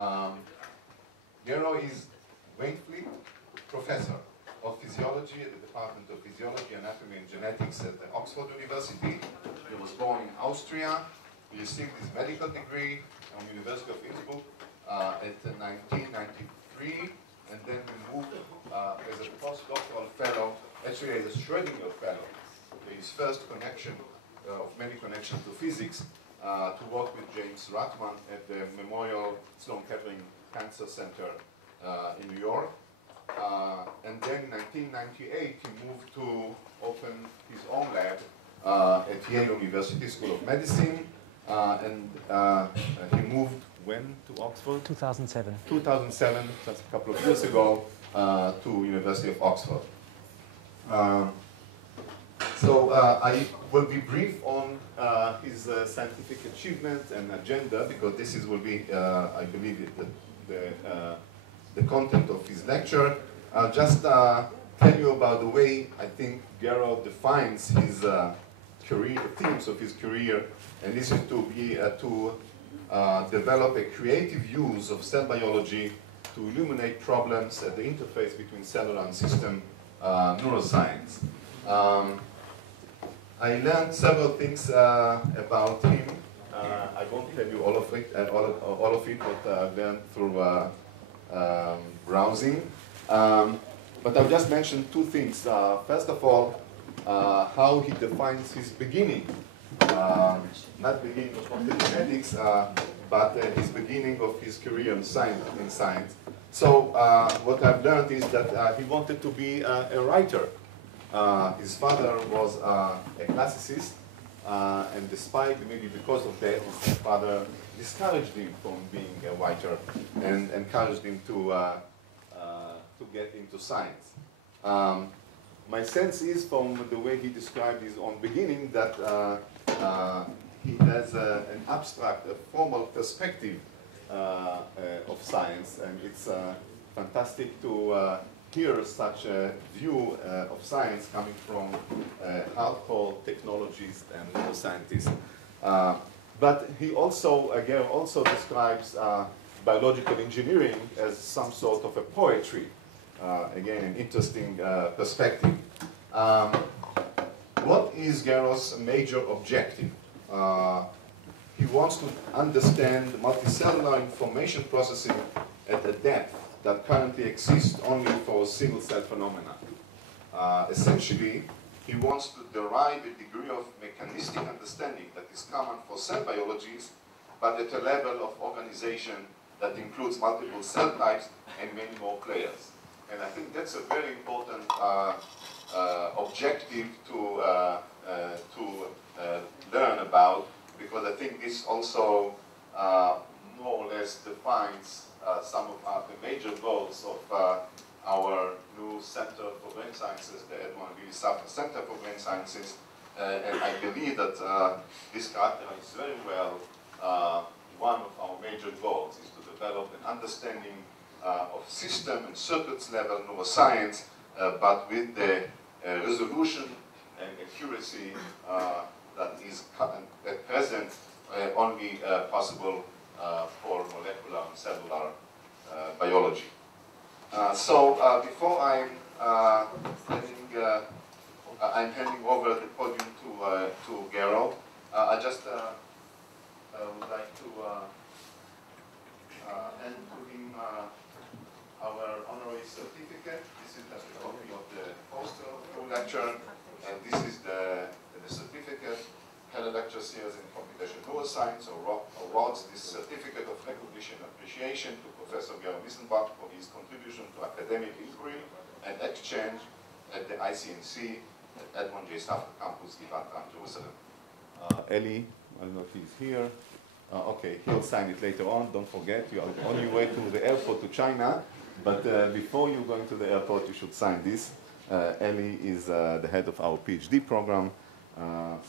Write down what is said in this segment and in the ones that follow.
Gero is Waynflete Professor of Physiology at the Department of Physiology, Anatomy and Genetics at the Oxford University. He was born in Austria. He received his medical degree from the University of Innsbruck at 1993, and then he moved as a postdoctoral fellow, actually as a Schrödinger fellow. His first connection of many connections to physics, to work with James Ratman at the Memorial Sloan Kettering Cancer Center in New York. And then in 1998, he moved to open his own lab at Yale University School of Medicine. And he moved when to Oxford? 2007. 2007, just a couple of years ago, to University of Oxford. So I will be brief on his scientific achievements and agenda, because this will be, I believe, the content of his lecture. I'll just tell you about the way I think Gero defines his career, the themes of his career, and this is to be to develop a creative use of cell biology to illuminate problems at the interface between cellular and system neuroscience. I learned several things about him. I won't tell you all of it, but I learned through browsing. But I'll just mention two things. First of all, how he defines his beginning. Not beginning of optogenetics, but his beginning of his career in science. So what I've learned is that he wanted to be a writer. His father was a classicist, and despite, maybe because of that, his father discouraged him from being a writer and encouraged him to get into science. My sense is, from the way he described his own beginning, that he has an abstract, a formal perspective of science, and it's fantastic to hear such a view of science coming from hardcore technologists and neuroscientists. But he also, again, also describes biological engineering as some sort of a poetry. Again, an interesting perspective. What is Gero's major objective? He wants to understand multicellular information processing at a depth that currently exists only for single-cell phenomena. Essentially, he wants to derive a degree of mechanistic understanding that is common for cell biologies, but at a level of organization that includes multiple cell types and many more players. And I think that's a very important objective to learn about, because I think this also more or less defines some of the major goals of our new Center for Brain Sciences, the Edmond Safra Center for Brain Sciences. And I believe that this characterizes very well one of our major goals, is to develop an understanding of system and circuits level neuroscience, but with the resolution and accuracy that is at present only possible for molecular and cellular biology. So before I'm handing over the podium to Gero, I just would like to hand to him our honorary certificate. This is just a copy of the poster of the lecture, and this is the certificate. Held a lecture series in computational neuroscience awards this certificate of recognition and appreciation to Professor Gero Miesenboeck for his contribution to academic inquiry and exchange at the ICNC at Edmond Safra campus, Jerusalem. Eli, I don't know if he's here. Okay, he'll sign it later on. Don't forget, you are on your way to the airport to China, but before you're going to the airport, you should sign this. Eli is the head of our PhD program.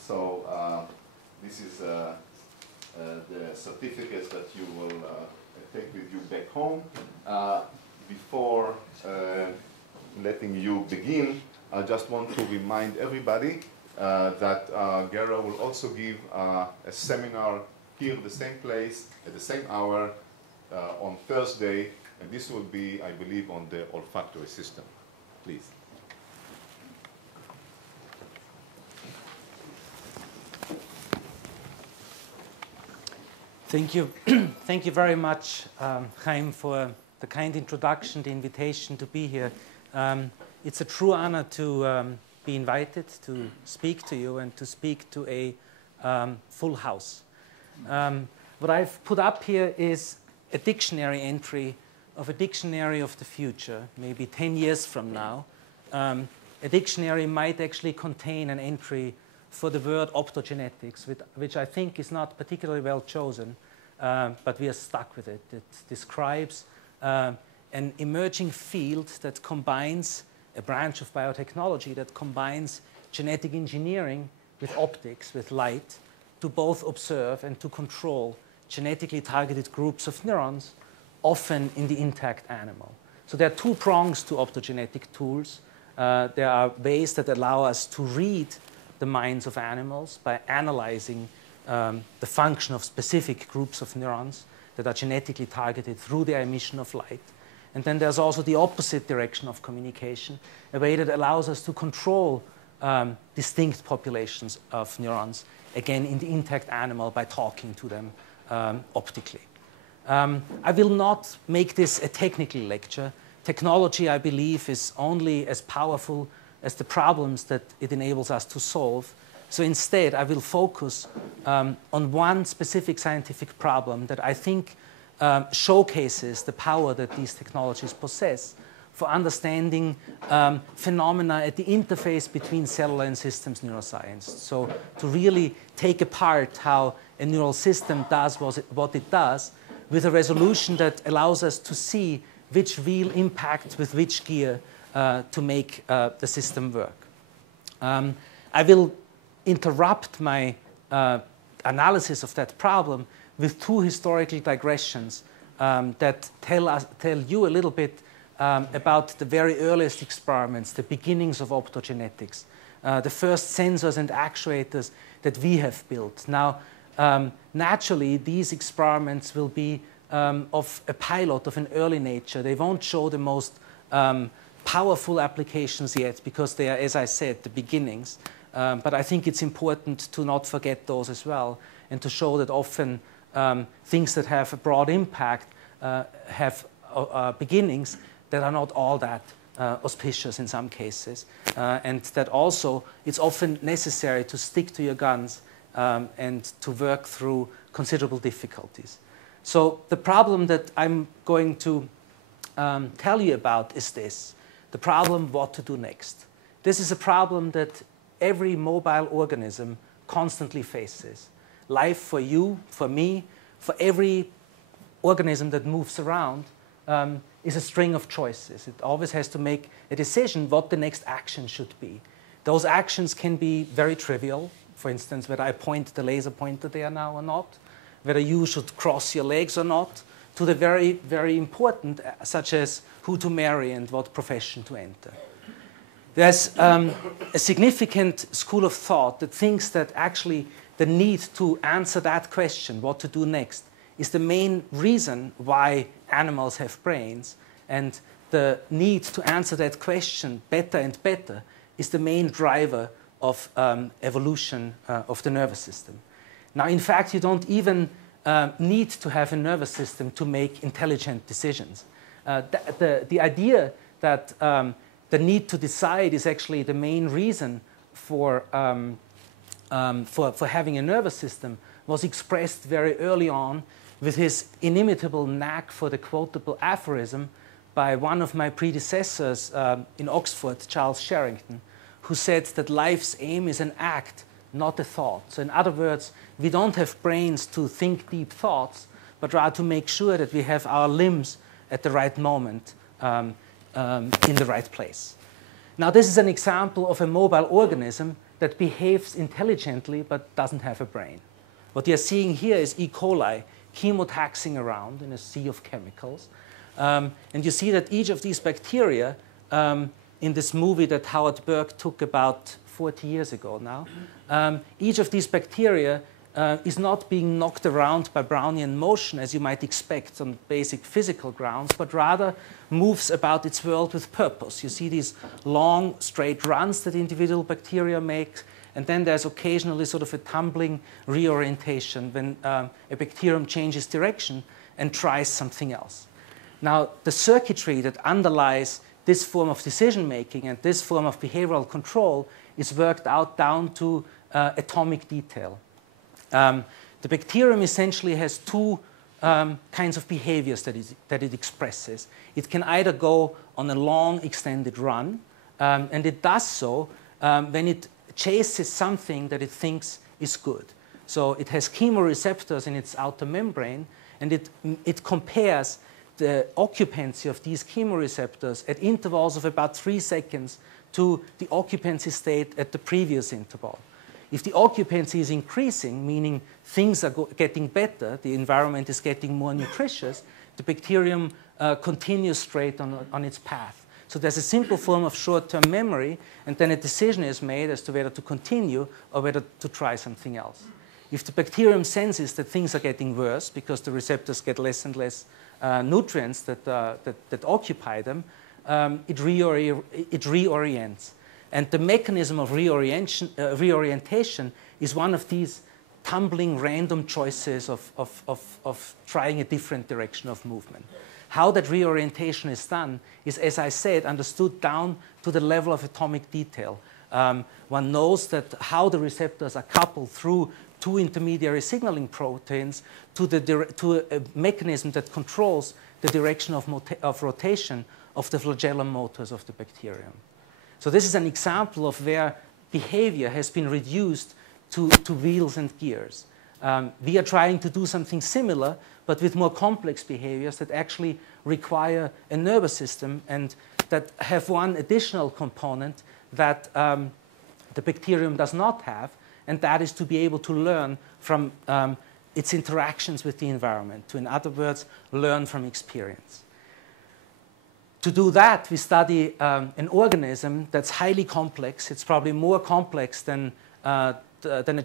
So this is the certificates that you will take with you back home. Before letting you begin, I just want to remind everybody that Gero will also give a seminar here in the same place, at the same hour, on Thursday, and this will be, I believe, on the olfactory system. Please. Thank you. Thank you very much, Chaim, for the kind introduction, the invitation to be here. It's a true honor to be invited to speak to you and to speak to a full house. What I've put up here is a dictionary entry of a dictionary of the future, maybe 10 years from now. A dictionary might actually contain an entry for the word optogenetics, which I think is not particularly well chosen, but we are stuck with it. It describes an emerging field that combines a branch of biotechnology that combines genetic engineering with optics, with light, to both observe and to control genetically targeted groups of neurons, often in the intact animal. So there are two prongs to optogenetic tools. There are ways that allow us to read the minds of animals by analyzing the function of specific groups of neurons that are genetically targeted through the emission of light. And then there's also the opposite direction of communication, a way that allows us to control distinct populations of neurons, again, in the intact animal by talking to them optically. I will not make this a technical lecture. Technology, I believe, is only as powerful as the problems that it enables us to solve. So instead, I will focus on one specific scientific problem that I think showcases the power that these technologies possess for understanding phenomena at the interface between cellular and systems neuroscience. So to really take apart how a neural system does what it does with a resolution that allows us to see which wheel impacts with which gear to make the system work. I will interrupt my analysis of that problem with two historical digressions that tell you a little bit about the very earliest experiments, the beginnings of optogenetics, the first sensors and actuators that we have built. Now, naturally, these experiments will be of a pilot of an early nature. They won't show the most powerful applications yet because they are, as I said, the beginnings. But I think it's important to not forget those as well and to show that often things that have a broad impact have beginnings that are not all that auspicious in some cases. And that also it's often necessary to stick to your guns and to work through considerable difficulties. So the problem that I'm going to tell you about is this, the problem what to do next. This is a problem that every mobile organism constantly faces. Life for you, for me, for every organism that moves around is a string of choices. It always has to make a decision what the next action should be. Those actions can be very trivial. For instance, whether I point the laser pointer there now or not, whether you should cross your legs or not, to the very, very important, such as who to marry and what profession to enter. There's a significant school of thought that thinks that actually the need to answer that question, what to do next, is the main reason why animals have brains, and the need to answer that question better and better is the main driver of evolution of the nervous system. Now, in fact, you don't even need to have a nervous system to make intelligent decisions. The idea that the need to decide is actually the main reason for having a nervous system was expressed very early on with his inimitable knack for the quotable aphorism by one of my predecessors in Oxford, Charles Sherrington, who said that life's aim is an act, not a thought. So in other words, we don't have brains to think deep thoughts, but rather to make sure that we have our limbs at the right moment in the right place. Now, this is an example of a mobile organism that behaves intelligently but doesn't have a brain. What you're seeing here is E. coli chemotaxing around in a sea of chemicals. And you see that each of these bacteria, in this movie that Howard Burke took about 40 years ago now, each of these bacteria is not being knocked around by Brownian motion, as you might expect on basic physical grounds, but rather moves about its world with purpose. You see these long, straight runs that individual bacteria make, and then there's occasionally sort of a tumbling reorientation when a bacterium changes direction and tries something else. Now, the circuitry that underlies this form of decision-making and this form of behavioral control is worked out down to atomic detail. The bacterium essentially has two kinds of behaviors that it expresses. It can either go on a long, extended run, and it does so when it chases something that it thinks is good. So it has chemoreceptors in its outer membrane, and it compares the occupancy of these chemoreceptors at intervals of about 3 seconds to the occupancy state at the previous interval. If the occupancy is increasing, meaning things are getting better, the environment is getting more nutritious, the bacterium continues straight on its path. So there's a simple form of short-term memory, and then a decision is made as to whether to continue or whether to try something else. If the bacterium senses that things are getting worse because the receptors get less and less nutrients that occupy them, it reorients. And the mechanism of reorientation is one of these tumbling random choices of trying a different direction of movement. How that reorientation is done is, as I said, understood down to the level of atomic detail. One knows that how the receptors are coupled through two intermediary signaling proteins to a mechanism that controls the direction of rotation of the flagellum motors of the bacterium. So this is an example of where behavior has been reduced to wheels and gears. We are trying to do something similar, but with more complex behaviors that actually require a nervous system and that have one additional component that the bacterium does not have, and that is to be able to learn from its interactions with the environment, to, in other words, learn from experience. To do that, we study an organism that's highly complex. It's probably more complex than a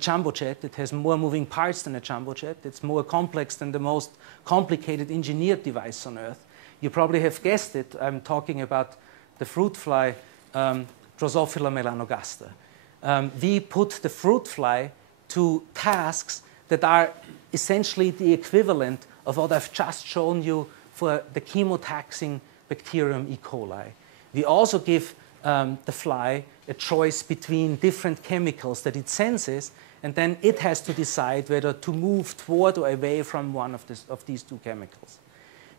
jumbo jet. It has more moving parts than a jumbo jet. It's more complex than the most complicated engineered device on Earth. You probably have guessed it. I'm talking about the fruit fly, Drosophila melanogaster. We put the fruit fly to tasks that are essentially the equivalent of what I've just shown you for the chemotaxing bacterium E. coli. We also give the fly a choice between different chemicals that it senses, and then it has to decide whether to move toward or away from one of these two chemicals.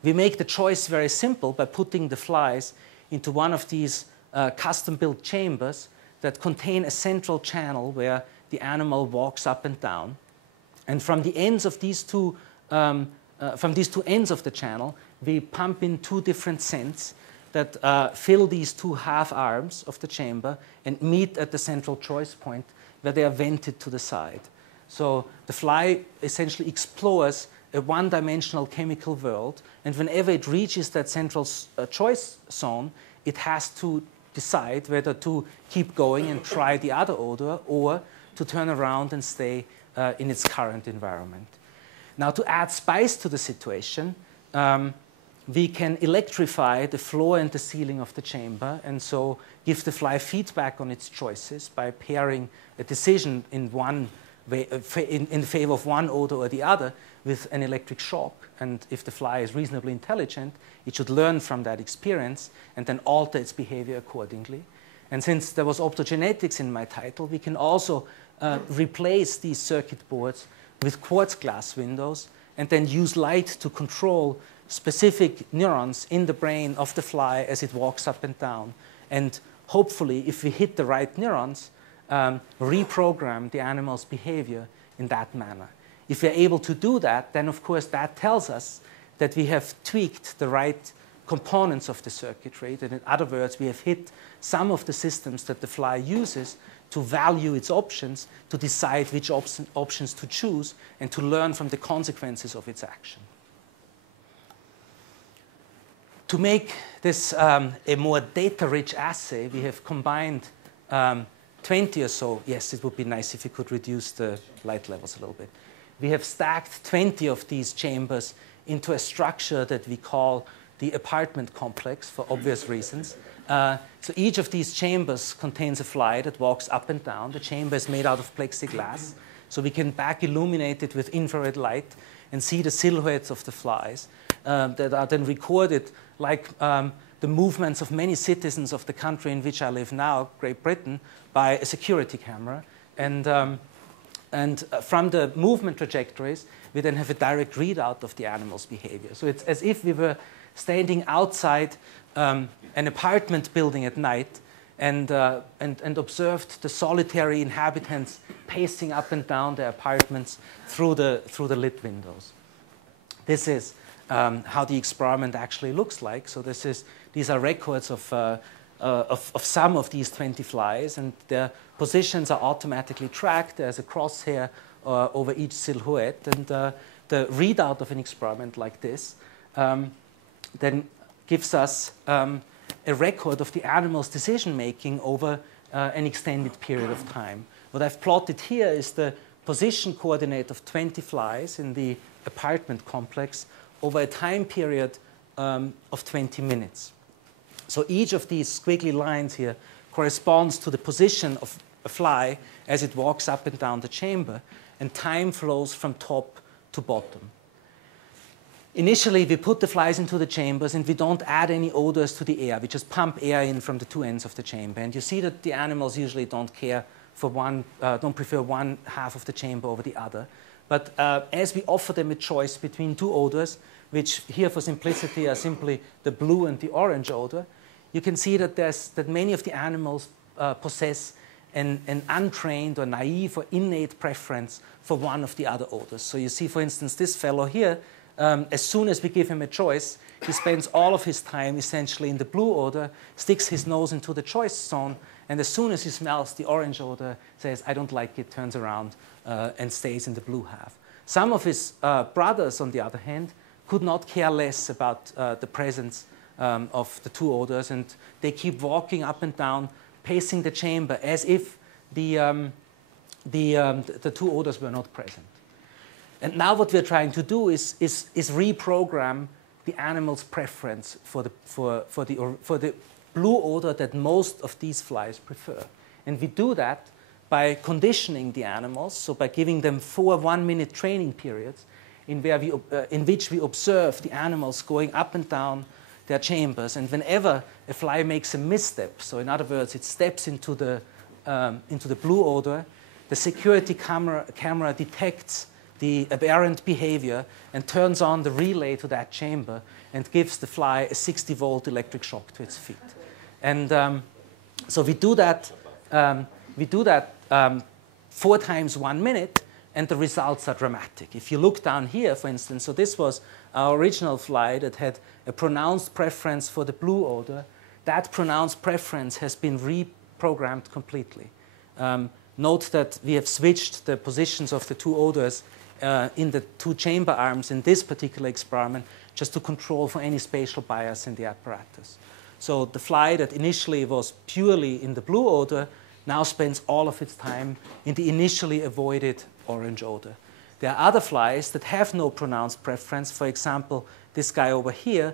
We make the choice very simple by putting the flies into one of these custom-built chambers that contain a central channel where the animal walks up and down. And from the ends of these two ends of the channel, we pump in two different scents that fill these two half arms of the chamber and meet at the central choice point where they are vented to the side. So the fly essentially explores a one-dimensional chemical world, and whenever it reaches that central choice zone, it has to decide whether to keep going and try the other odor or to turn around and stay in its current environment. Now, to add spice to the situation, we can electrify the floor and the ceiling of the chamber, and so give the fly feedback on its choices by pairing a decision in one way, in favor of one odor or the other with an electric shock. And if the fly is reasonably intelligent, it should learn from that experience and then alter its behavior accordingly. And since there was optogenetics in my title, we can also replace these circuit boards with quartz glass windows and then use light to control specific neurons in the brain of the fly as it walks up and down. And hopefully, if we hit the right neurons, reprogram the animal's behavior in that manner. If we're able to do that, then of course that tells us that we have tweaked the right components of the circuitry, that in other words, we have hit some of the systems that the fly uses to value its options, to decide which options to choose, and to learn from the consequences of its action. To make this a more data-rich assay, we have combined 20 or so, yes, it would be nice if you could reduce the light levels a little bit. We have stacked 20 of these chambers into a structure that we call the apartment complex for obvious reasons. So each of these chambers contains a fly that walks up and down. The chamber is made out of plexiglass, so we can back illuminate it with infrared light and see the silhouettes of the flies that are then recorded like the movements of many citizens of the country in which I live now, Great Britain, by a security camera. And from the movement trajectories, we then have a direct readout of the animal's behavior. So it's as if we were standing outside an apartment building at night and observed the solitary inhabitants pacing up and down their apartments through the lit windows. This is how the experiment actually looks like. So these are records of some of these 20 flies, and their positions are automatically tracked. There's a crosshair over each silhouette, and the readout of an experiment like this then gives us a record of the animal's decision-making over an extended period of time. What I've plotted here is the position coordinate of 20 flies in the apartment complex over a time period of 20 minutes. So each of these squiggly lines here corresponds to the position of a fly as it walks up and down the chamber, and time flows from top to bottom. Initially, we put the flies into the chambers and we don't add any odors to the air. We just pump air in from the two ends of the chamber. And you see that the animals usually don't prefer one half of the chamber over the other. But as we offer them a choice between two odors, which here for simplicity are simply the blue and the orange odor, you can see that many of the animals possess an untrained or naive or innate preference for one of the other odors. So you see, for instance, this fellow here, as soon as we give him a choice, he spends all of his time essentially in the blue odor, sticks his nose into the choice zone, and as soon as he smells the orange odor, says, I don't like it, turns around and stays in the blue half. Some of his brothers, on the other hand, could not care less about the presence of the two odors, and they keep walking up and down, pacing the chamber as if the two odors were not present. And now what we're trying to do is reprogram the animal's preference for the blue odor that most of these flies prefer. And we do that by conditioning the animals, so by giving them 4 one-minute training periods in which we observe the animals going up and down their chambers. And whenever a fly makes a misstep, so in other words, it steps into the blue odor, the security camera detects the aberrant behavior and turns on the relay to that chamber and gives the fly a 60-volt electric shock to its feet. And so we do that 4 times 1 minute, and the results are dramatic. If you look down here, for instance, so this was our original fly that had a pronounced preference for the blue odor. That pronounced preference has been reprogrammed completely. Note that we have switched the positions of the two odors in the two chamber arms in this particular experiment just to control for any spatial bias in the apparatus. So the fly that initially was purely in the blue odor now spends all of its time in the initially avoided orange odor. There are other flies that have no pronounced preference, for example, this guy over here,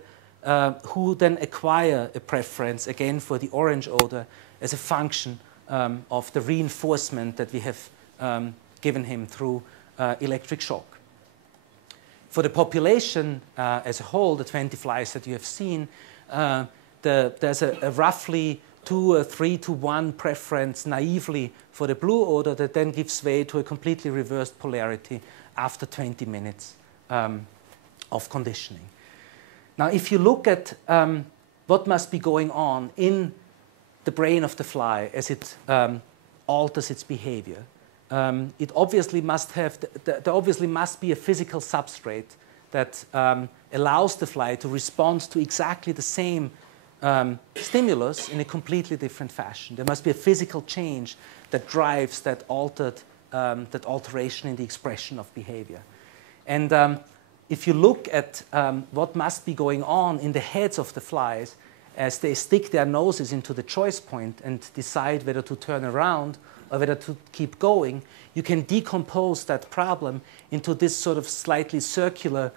who then acquire a preference, again, for the orange odor as a function of the reinforcement that we have given him through electric shock. For the population as a whole, the 20 flies that you have seen, there's a roughly 2 or 3 to 1 preference naively for the blue odor that then gives way to a completely reversed polarity after 20 minutes of conditioning. Now, if you look at what must be going on in the brain of the fly as it alters its behavior, it obviously must have, there obviously must be a physical substrate that allows the fly to respond to exactly the same stimulus in a completely different fashion. There must be a physical change that drives that alteration in the expression of behavior. And if you look at what must be going on in the heads of the flies as they stick their noses into the choice point and decide whether to turn around or whether to keep going, you can decompose that problem into this sort of slightly circular,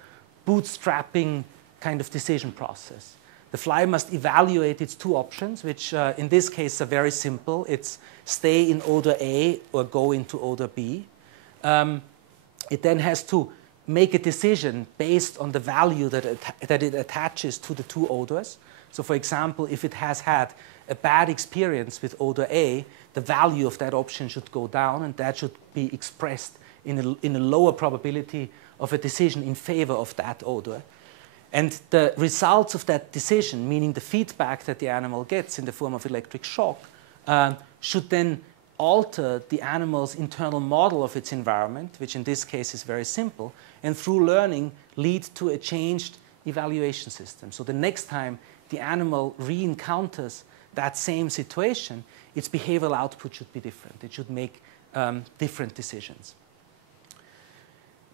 bootstrapping kind of decision process. The fly must evaluate its two options, which in this case are very simple. It's stay in odor A or go into odor B. It then has to make a decision based on the value that it attaches to the two odors. So for example, if it has had a bad experience with odor A, the value of that option should go down, and that should be expressed in a lower probability of a decision in favor of that odor. And the results of that decision, meaning the feedback that the animal gets in the form of electric shock, should then alter the animal's internal model of its environment, which in this case is very simple, and through learning lead to a changed evaluation system. So the next time the animal re-encounters that same situation, its behavioral output should be different. It should make different decisions.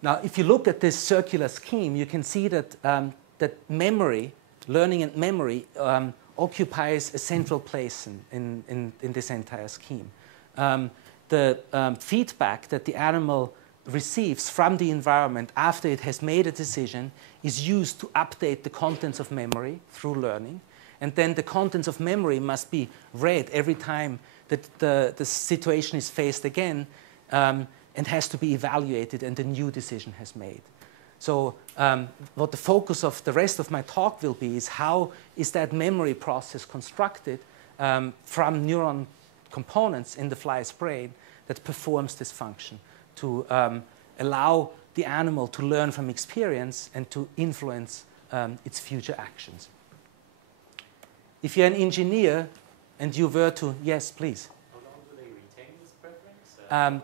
Now, if you look at this circular scheme, you can see that, that memory, learning and memory, occupies a central place in this entire scheme. The feedback that the animal receives from the environment after it has made a decision is used to update the contents of memory through learning. And then the contents of memory must be read every time that the situation is faced again and has to be evaluated and a new decision has made. So what the focus of the rest of my talk will be is how is that memory process constructed from neuron components in the fly's brain that performs this function to allow the animal to learn from experience and to influence its future actions. If you're an engineer and you were to, yes, please. How long do they retain this preference?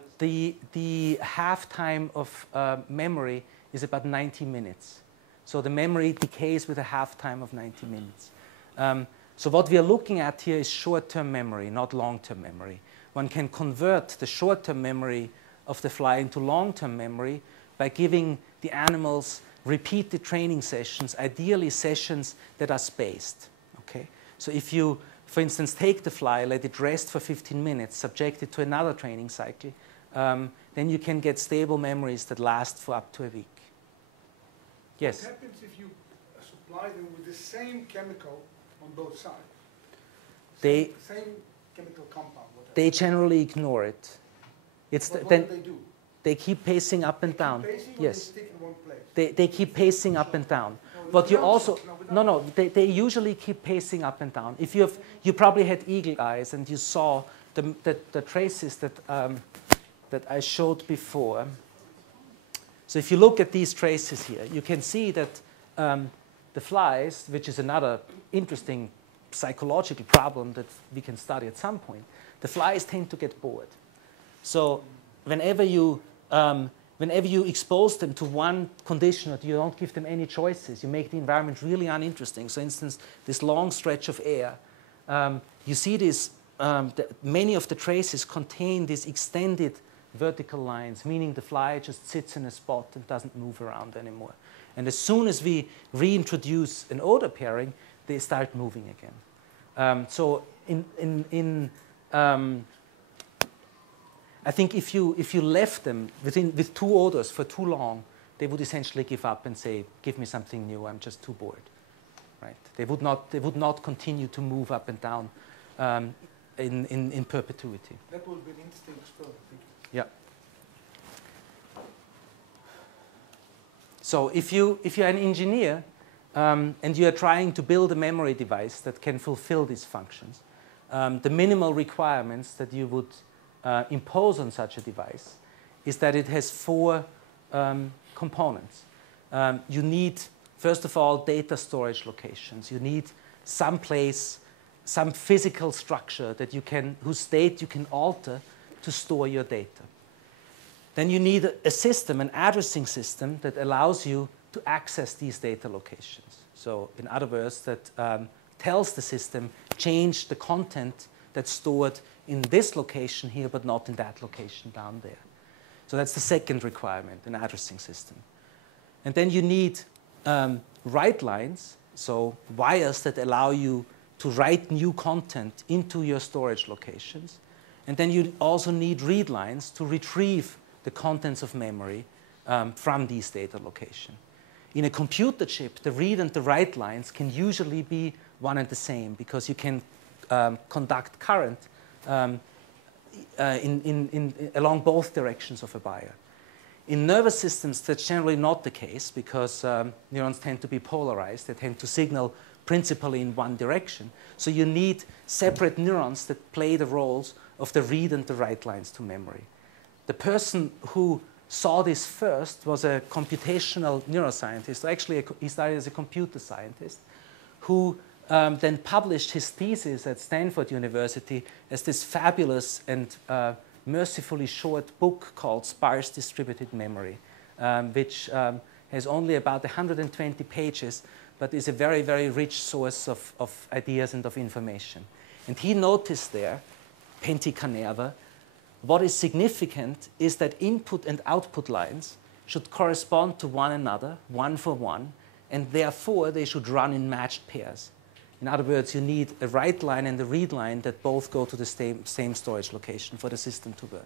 The half-time of memory is about 90 minutes. So the memory decays with a half-time of 90 minutes. So what we are looking at here is short-term memory, not long-term memory. One can convert the short-term memory of the fly into long-term memory by giving the animals repeated training sessions, ideally sessions that are spaced. Okay? So if you, for instance, take the fly, let it rest for 15 minutes, subject it to another training cycle, then you can get stable memories that last for up to a week. Yes? What happens if you supply them with the same chemical on both sides? Same chemical compound, whatever. They generally ignore it. What do they do? They keep pacing up and down. Pacing, or yes. they stick in one place? They keep pacing up and down. But you also, they usually keep pacing up and down. If you probably had eagle eyes and you saw the traces that I showed before. So if you look at these traces here, you can see that the flies, which is another interesting psychological problem that we can study at some point, the flies tend to get bored. So whenever you expose them to one condition or you don't give them any choices, you make the environment really uninteresting. So, for instance, this long stretch of air, you see this, many of the traces contain these extended vertical lines, meaning the fly just sits in a spot and doesn't move around anymore. And as soon as we reintroduce an odor pairing, they start moving again. So I think if you left them with two odors for too long, they would essentially give up and say, "Give me something new. I'm just too bored." Right? They would not continue to move up and down in perpetuity. That would be an interesting experiment. Yeah. So if you're an engineer and you are trying to build a memory device that can fulfill these functions, the minimal requirements that you would impose on such a device is that it has four components. You need, first of all, data storage locations. You need some place, some physical structure that whose state you can alter to store your data. Then you need a system, an addressing system that allows you to access these data locations. So in other words, that tells the system, change the content that's stored in this location here, but not in that location down there. So that's the second requirement, an addressing system. And then you need write lines, so wires that allow you to write new content into your storage locations. And then you also need read lines to retrieve the contents of memory from these data locations. In a computer chip, the read and the write lines can usually be one and the same because you can conduct current along both directions of a wire. In nervous systems, that's generally not the case because neurons tend to be polarized. They tend to signal principally in one direction. So you need separate neurons that play the roles of the read and the write lines to memory. The person who saw this first was a computational neuroscientist. Actually, he started as a computer scientist who then published his thesis at Stanford University as this fabulous and mercifully short book called Sparse Distributed Memory, which has only about 120 pages, but is a very, very rich source of ideas and of information. And he noticed there, Penticanerva, what is significant is that input and output lines should correspond to one another, one for one, and therefore they should run in matched pairs. In other words, you need a write line and a read line that both go to the same storage location for the system to work.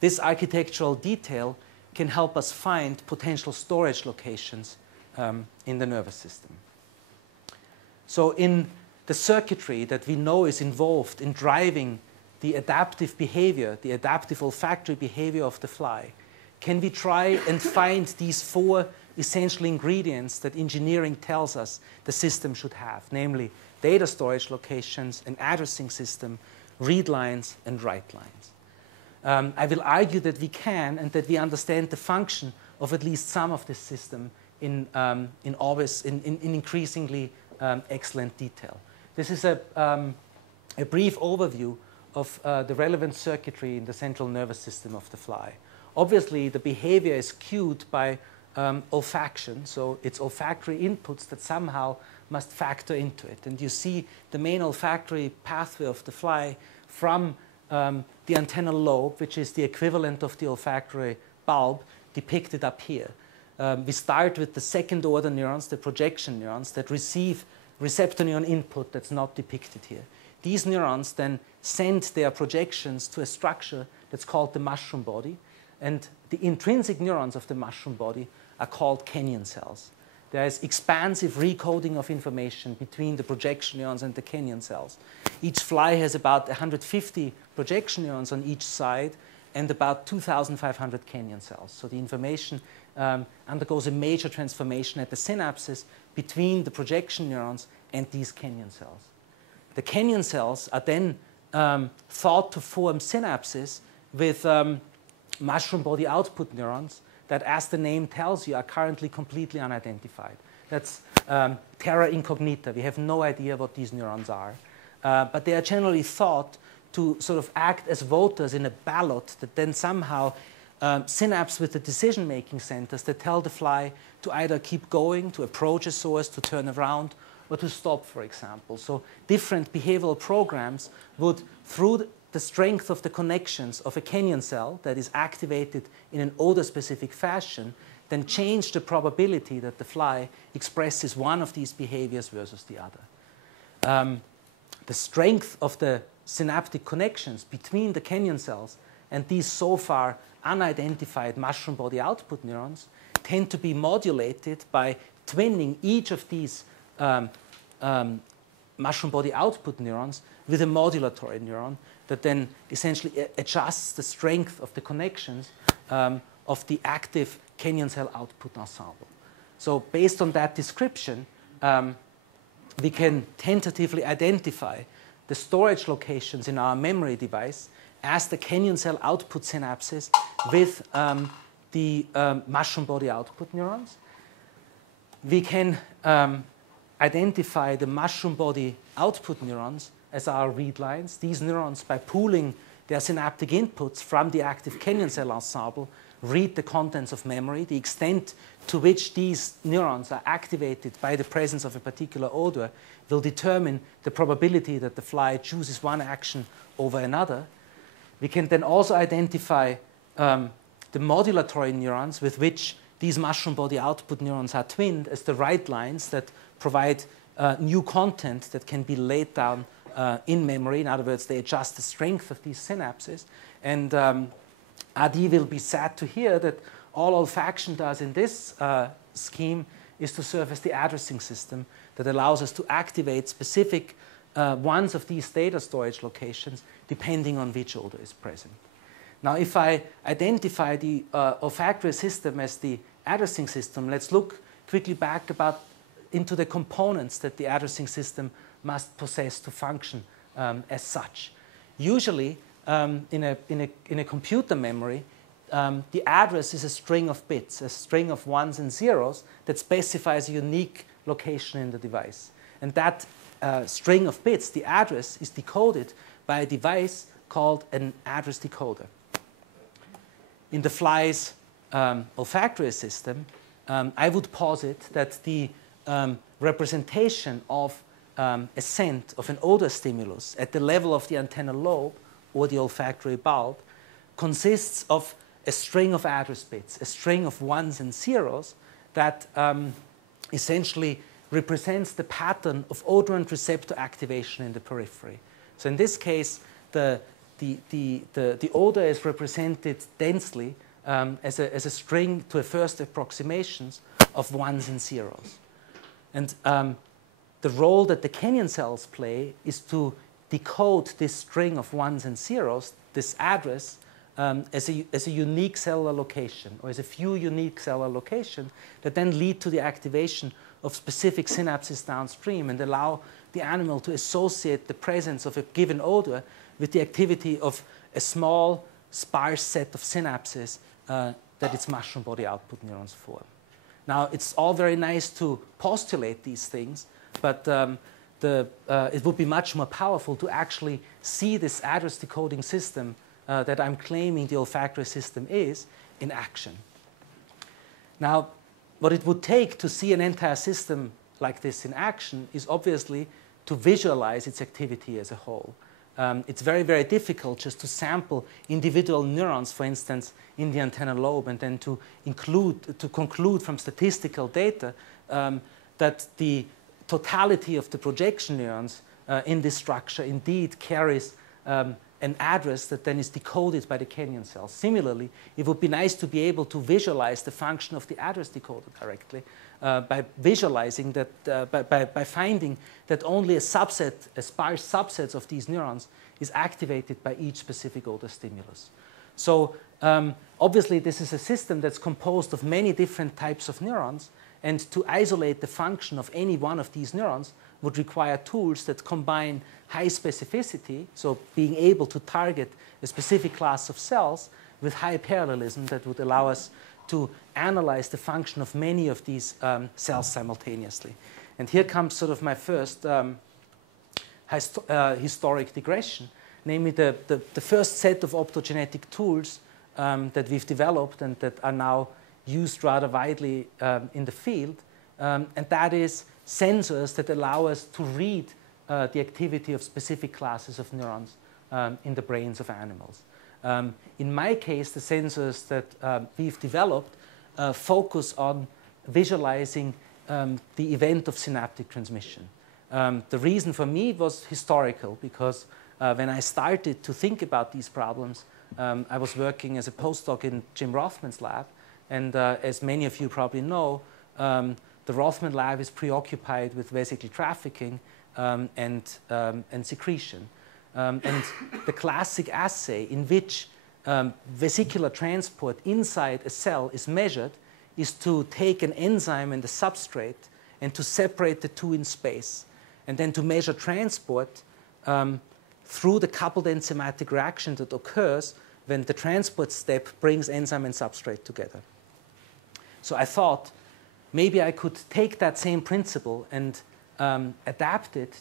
This architectural detail can help us find potential storage locations in the nervous system. So in the circuitry that we know is involved in driving the adaptive behavior, the adaptive olfactory behavior of the fly, can we try and find these four essential ingredients that engineering tells us the system should have, namely data storage locations, an addressing system, read lines, and write lines. I will argue that we can and that we understand the function of at least some of this system in increasingly excellent detail. This is a brief overview of the relevant circuitry in the central nervous system of the fly. Obviously, the behavior is cued by olfaction, so it's olfactory inputs that somehow must factor into it. And you see the main olfactory pathway of the fly from the antennal lobe, which is the equivalent of the olfactory bulb, depicted up here. We start with the second order neurons, the projection neurons, that receive receptor neuron input that's not depicted here. These neurons then send their projections to a structure that's called the mushroom body, and the intrinsic neurons of the mushroom body are called canyon cells. There is expansive recoding of information between the projection neurons and the canyon cells. Each fly has about 150 projection neurons on each side and about 2,500 canyon cells. So the information undergoes a major transformation at the synapses between the projection neurons and these canyon cells. The canyon cells are then thought to form synapses with mushroom body output neurons that, as the name tells you, are currently completely unidentified. That's terra incognita. We have no idea what these neurons are. But they are generally thought to sort of act as voters in a ballot that then somehow synapse with the decision-making centers that tell the fly to either keep going, to approach a source, to turn around, or to stop, for example. So different behavioral programs would, through the strength of the connections of a canyon cell that is activated in an odor-specific fashion, then change the probability that the fly expresses one of these behaviors versus the other. The strength of the synaptic connections between the canyon cells and these so far unidentified mushroom body output neurons tend to be modulated by twinning each of these mushroom body output neurons with a modulatory neuron that then essentially adjusts the strength of the connections of the active canyon cell output ensemble. So based on that description, we can tentatively identify the storage locations in our memory device as the canyon cell output synapses with the mushroom body output neurons. We can identify the mushroom body output neurons as our read lines. These neurons, by pooling their synaptic inputs from the active canyon cell ensemble, read the contents of memory. The extent to which these neurons are activated by the presence of a particular odor will determine the probability that the fly chooses one action over another. We can then also identify the modulatory neurons with which these mushroom body output neurons are twinned as the write lines that provide new content that can be laid down in memory. In other words, they adjust the strength of these synapses. And Adi will be sad to hear that all olfaction does in this scheme is to serve as the addressing system that allows us to activate specific ones of these data storage locations depending on which odor is present. Now, if I identify the olfactory system as the addressing system, let's look quickly back into the components that the addressing system must possess to function as such. Usually, in a computer memory, the address is a string of bits, a string of ones and zeros that specifies a unique location in the device. And that string of bits, the address, is decoded by a device called an address decoder. In the fly's olfactory system, I would posit that the representation of a scent of an odor stimulus at the level of the antennal lobe or the olfactory bulb consists of a string of address bits, a string of ones and zeros that essentially represents the pattern of odorant receptor activation in the periphery. So in this case, the odor is represented densely as a string to a first approximations of ones and zeros. And the role that the Kenyan cells play is to decode this string of ones and zeros, this address, as a unique cellular location, or as a few unique cellular locations that then lead to the activation of specific synapses downstream and allow the animal to associate the presence of a given odor with the activity of a small, sparse set of synapses that its mushroom body output neurons form. Now, it's all very nice to postulate these things, but it would be much more powerful to actually see this address decoding system that I'm claiming the olfactory system is in action. Now, what it would take to see an entire system like this in action is obviously to visualize its activity as a whole. It's very, very difficult just to sample individual neurons, for instance, in the antennal lobe, and then to conclude from statistical data that the totality of the projection neurons in this structure indeed carries an address that then is decoded by the Kenyan cells. Similarly, it would be nice to be able to visualize the function of the address decoder directly by visualizing that, by finding that only a sparse subset of these neurons is activated by each specific odor stimulus. So obviously, this is a system that's composed of many different types of neurons, and to isolate the function of any one of these neurons would require tools that combine high specificity, so being able to target a specific class of cells, with high parallelism that would allow us to analyze the function of many of these cells simultaneously. And here comes sort of my first historic digression, namely the first set of optogenetic tools that we've developed and that are now used rather widely in the field, and that is sensors that allow us to read the activity of specific classes of neurons in the brains of animals. In my case, the sensors that we've developed focus on visualizing the event of synaptic transmission. The reason for me was historical, because when I started to think about these problems, I was working as a postdoc in Jim Rothman's lab, and as many of you probably know, the Rothman lab is preoccupied with vesicle trafficking and secretion. And the classic assay in which vesicular transport inside a cell is measured is to take an enzyme and a substrate and to separate the two in space, and then to measure transport through the coupled enzymatic reaction that occurs when the transport step brings enzyme and substrate together. So I thought maybe I could take that same principle and adapt it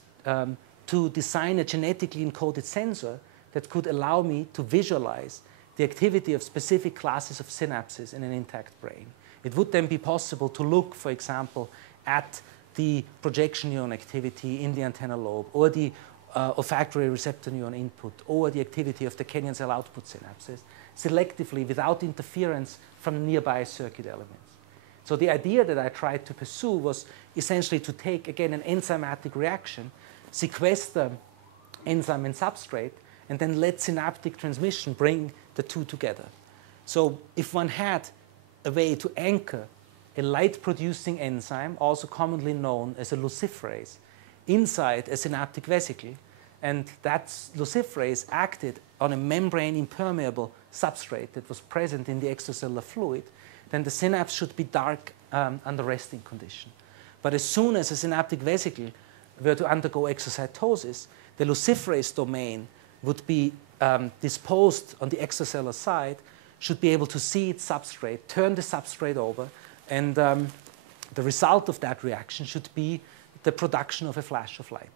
to design a genetically encoded sensor that could allow me to visualize the activity of specific classes of synapses in an intact brain. It would then be possible to look, for example, at the projection neuron activity in the antennal lobe, or the olfactory receptor neuron input, or the activity of the Kenyan cell output synapses, selectively without interference from nearby circuit elements. So the idea that I tried to pursue was essentially to take, again, an enzymatic reaction, sequester enzyme and substrate, and then let synaptic transmission bring the two together. So if one had a way to anchor a light-producing enzyme, also commonly known as a luciferase, inside a synaptic vesicle, and that luciferase acted on a membrane-impermeable substrate that was present in the extracellular fluid, then the synapse should be dark under resting condition. But as soon as a synaptic vesicle were to undergo exocytosis, the luciferase domain would be disposed on the extracellular side, should be able to see its substrate, turn the substrate over, and the result of that reaction should be the production of a flash of light.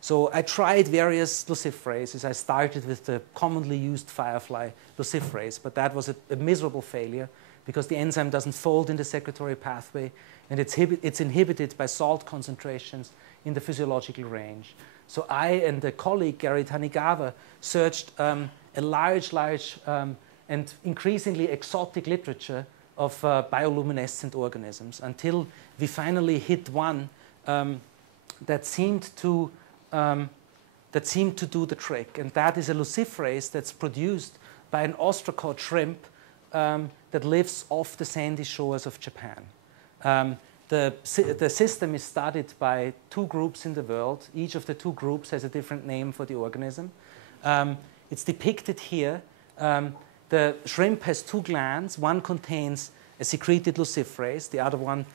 So I tried various luciferases. I started with the commonly used firefly luciferase, but that was a miserable failure because the enzyme doesn't fold in the secretory pathway, and it's inhibited by salt concentrations in the physiological range. So I and a colleague, Gary Tanigawa, searched a large and increasingly exotic literature of bioluminescent organisms until we finally hit one that seemed to do the trick, and that is a luciferase that's produced by an ostracod shrimp that lives off the sandy shores of Japan. The system is studied by 2 groups in the world. Each of the 2 groups has a different name for the organism. It's depicted here. The shrimp has 2 glands. One contains a secreted luciferase. The other one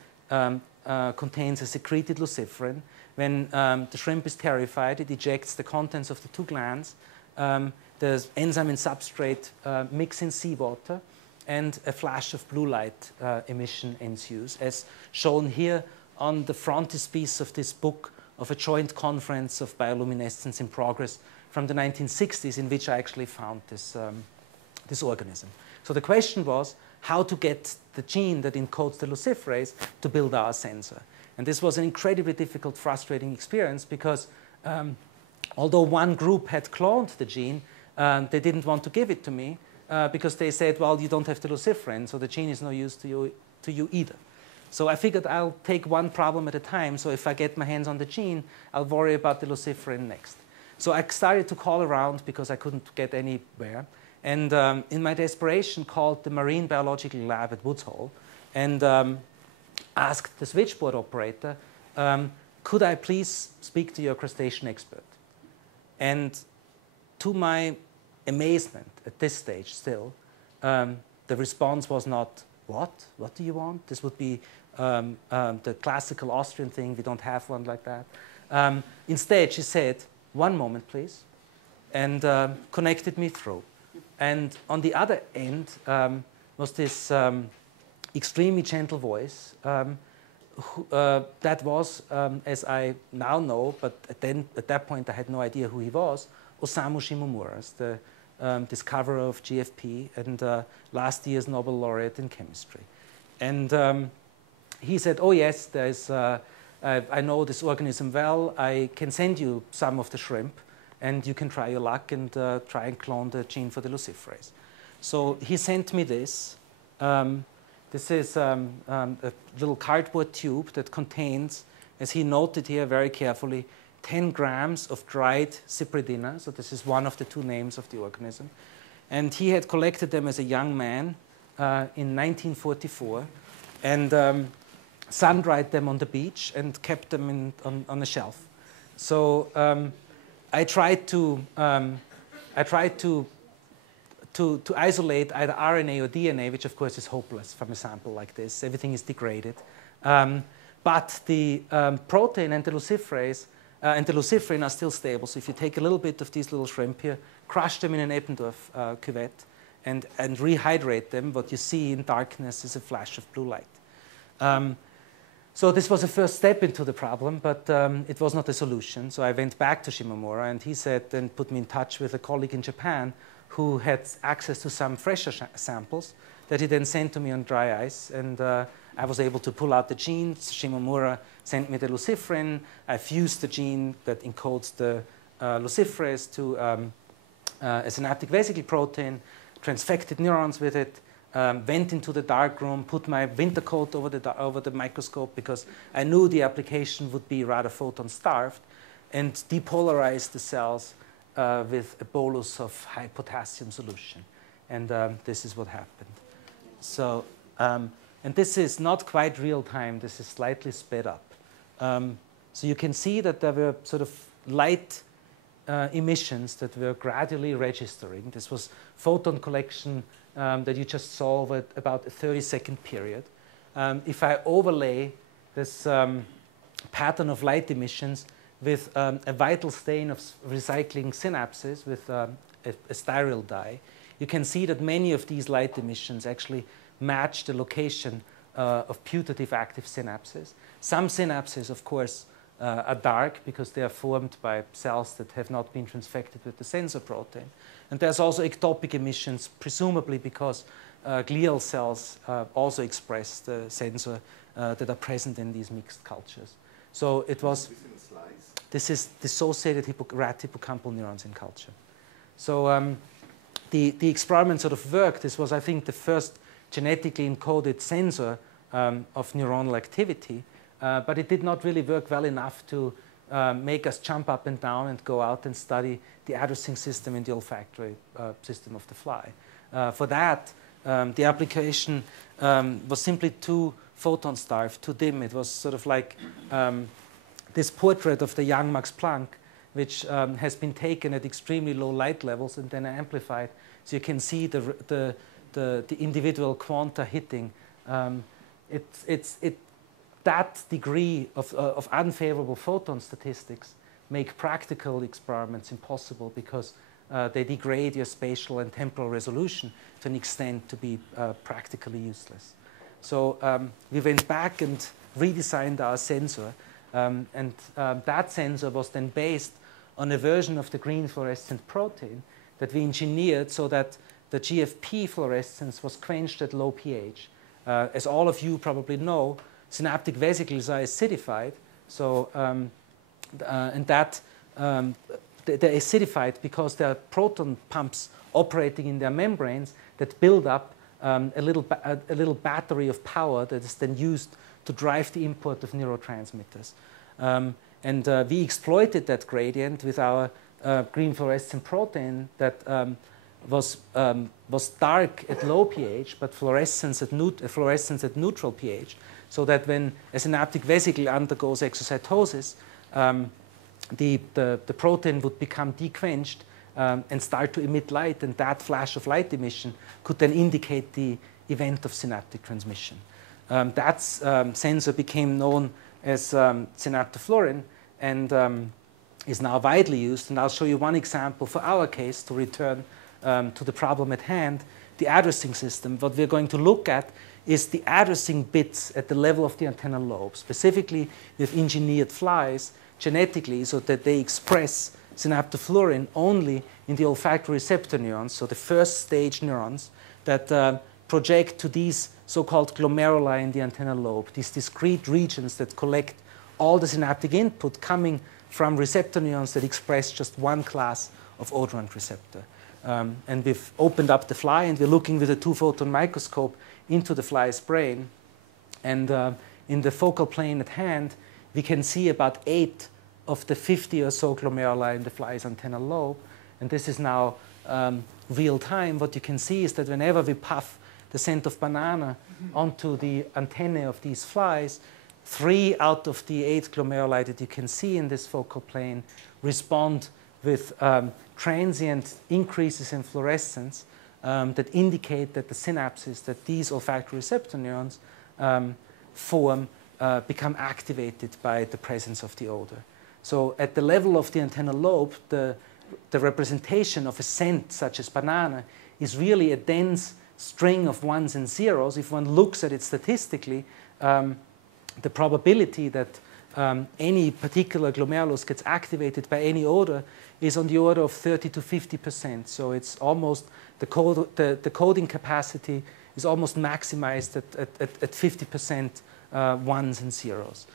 contains a secreted luciferin. When the shrimp is terrified, it ejects the contents of the 2 glands. The enzyme and substrate mix in seawater, and a flash of blue light emission ensues, as shown here on the frontispiece of this book of a joint conference of bioluminescence in progress from the 1960s, in which I actually found this organism. So the question was how to get the gene that encodes the luciferase to build our sensor. And this was an incredibly difficult, frustrating experience because although one group had cloned the gene, they didn't want to give it to me because they said, well, you don't have the luciferin, so the gene is no use to you either. So I figured I'll take one problem at a time. So if I get my hands on the gene, I'll worry about the luciferin next. So I started to call around because I couldn't get anywhere. And in my desperation, called the Marine Biological Lab at Woods Hole and asked the switchboard operator, could I please speak to your crustacean expert? And to my amazement at this stage still, the response was not, what? What do you want? This would be the classical Austrian thing. We don't have one like that. Instead, she said, one moment, please, and connected me through. And on the other end was this extremely gentle voice that was, as I now know, but at that point I had no idea who he was, Osamu Shimomura, the discoverer of GFP and last year's Nobel laureate in chemistry. And he said, oh yes, I know this organism well. I can send you some of the shrimp, and you can try your luck and try and clone the gene for the luciferase. So he sent me this. This is a little cardboard tube that contains, as he noted here very carefully, 10 grams of dried cypridina. So this is one of the 2 names of the organism. And he had collected them as a young man in 1944 and sun-dried them on the beach and kept them on a shelf. So I tried to isolate either RNA or DNA, which of course is hopeless from a sample like this. Everything is degraded. But the protein and the luciferase and the luciferin are still stable. So if you take a little bit of these little shrimp here, crush them in an Eppendorf cuvette, and rehydrate them, what you see in darkness is a flash of blue light. So this was a first step into the problem, but it was not a solution. So I went back to Shimomura, and he said, and put me in touch with a colleague in Japan who had access to some fresher samples that he then sent to me on dry ice. And I was able to pull out the genes. Shimomura sent me the luciferin. I fused the gene that encodes the luciferase to a synaptic vesicle protein, transfected neurons with it, went into the dark room, put my winter coat over the microscope because I knew the application would be rather photon-starved, and depolarized the cells with a bolus of high potassium solution. And this is what happened. So, and this is not quite real time. This is slightly sped up. So you can see that there were sort of light emissions that were gradually registering. This was photon collection that you just saw over about a 30-second period. If I overlay this pattern of light emissions with a vital stain of recycling synapses with a styrene dye, you can see that many of these light emissions actually match the location of putative active synapses. Some synapses, of course, are dark because they are formed by cells that have not been transfected with the sensor protein. And there's also ectopic emissions, presumably because glial cells also express the sensor that are present in these mixed cultures. So it was, this is dissociated rat hippocampal neurons in culture. So the experiment sort of worked. This was, I think, the first genetically encoded sensor of neuronal activity. But it did not really work well enough to make us jump up and down and go out and study the addressing system in the olfactory system of the fly. For that, the application was simply too photon-starved, too dim. It was sort of like this portrait of the young Max Planck, which has been taken at extremely low light levels and then amplified. So you can see the individual quanta hitting. That degree of unfavorable photon statistics make practical experiments impossible because they degrade your spatial and temporal resolution to an extent to be practically useless. So we went back and redesigned our sensor, and that sensor was then based on a version of the green fluorescent protein that we engineered so that the GFP fluorescence was quenched at low pH. As all of you probably know, synaptic vesicles are acidified, so and that they're acidified because there are proton pumps operating in their membranes that build up a little battery of power that is then used to drive the import of neurotransmitters. And we exploited that gradient with our green fluorescent protein that was dark at low pH, but fluorescence at neutral pH, so that when a synaptic vesicle undergoes exocytosis, the protein would become dequenched and start to emit light, and that flash of light emission could then indicate the event of synaptic transmission. That sensor became known as synaptofluorin and is now widely used. And I'll show you one example for our case to return to the problem at hand, the addressing system. What we're going to look at is the addressing bits at the level of the antennal lobe. Specifically, we've engineered flies genetically so that they express synaptofluorin only in the olfactory receptor neurons, so the first stage neurons that project to these so-called glomeruli in the antennal lobe, these discrete regions that collect all the synaptic input coming from receptor neurons that express just one class of odorant receptor. And we've opened up the fly, and we're looking with a 2-photon microscope into the fly's brain. And in the focal plane at hand, we can see about 8 of the 50 or so glomeruli in the fly's antennal lobe. And this is now real time. What you can see is that whenever we puff the scent of banana onto the antennae of these flies, 3 out of the 8 glomeruli that you can see in this focal plane respond with transient increases in fluorescence that indicate that the synapses that these olfactory receptor neurons form become activated by the presence of the odor. So at the level of the antennal lobe, the representation of a scent such as banana is really a dense string of ones and zeros. If one looks at it statistically, the probability that any particular glomerulus gets activated by any odor is on the order of 30 to 50%. So it's almost, the coding capacity is almost maximized at 50% ones and zeros.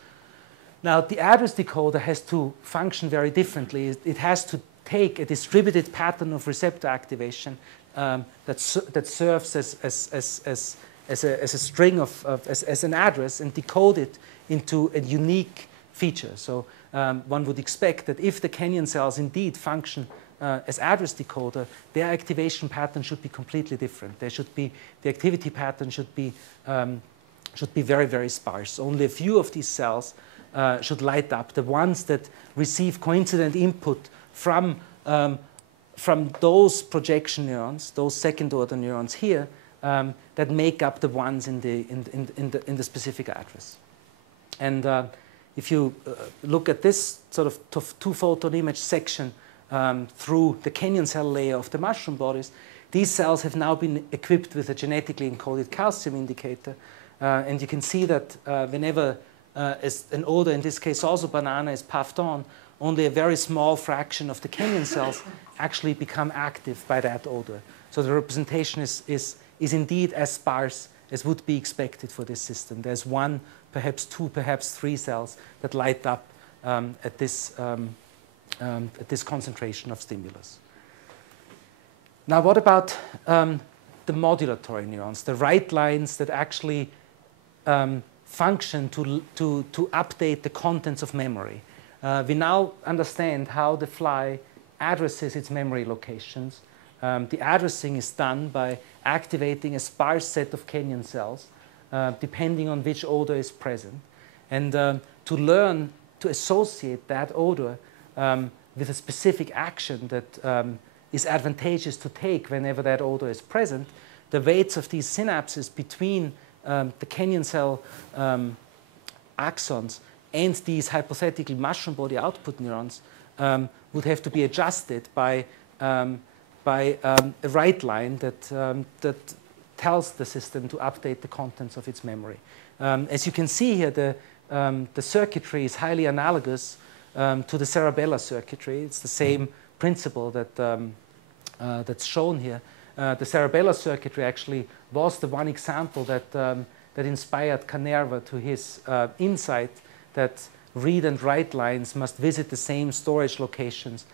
Now, the address decoder has to function very differently. It has to take a distributed pattern of receptor activation that serves as a string as an address and decode it into a unique feature. So one would expect that if the canyon cells indeed function as address decoder, their activation pattern should be completely different. The activity pattern should be very, very sparse. Only a few of these cells should light up. The ones that receive coincident input from those projection neurons, those second-order neurons here, that make up the ones in the specific address. And if you look at this sort of two-photon image section through the canyon cell layer of the mushroom bodies, these cells have now been equipped with a genetically encoded calcium indicator. And you can see that whenever an odor, in this case also banana, is puffed on, only a very small fraction of the canyon cells actually become active by that odor. So the representation is indeed as sparse as would be expected for this system. There's one, perhaps two, perhaps three cells that light up at this concentration of stimulus. Now, what about the modulatory neurons, the right lines that actually function to update the contents of memory? We now understand how the fly addresses its memory locations. The addressing is done by activating a sparse set of canyon cells, depending on which odor is present. And to learn to associate that odor with a specific action that is advantageous to take whenever that odor is present, the weights of these synapses between the canyon cell axons and these hypothetical mushroom body output neurons would have to be adjusted by a right line that tells the system to update the contents of its memory. As you can see here, the circuitry is highly analogous to the cerebellar circuitry. It's the same principle that's shown here. The cerebellar circuitry actually was the one example that inspired Canerva to his insight that read and write lines must visit the same storage locations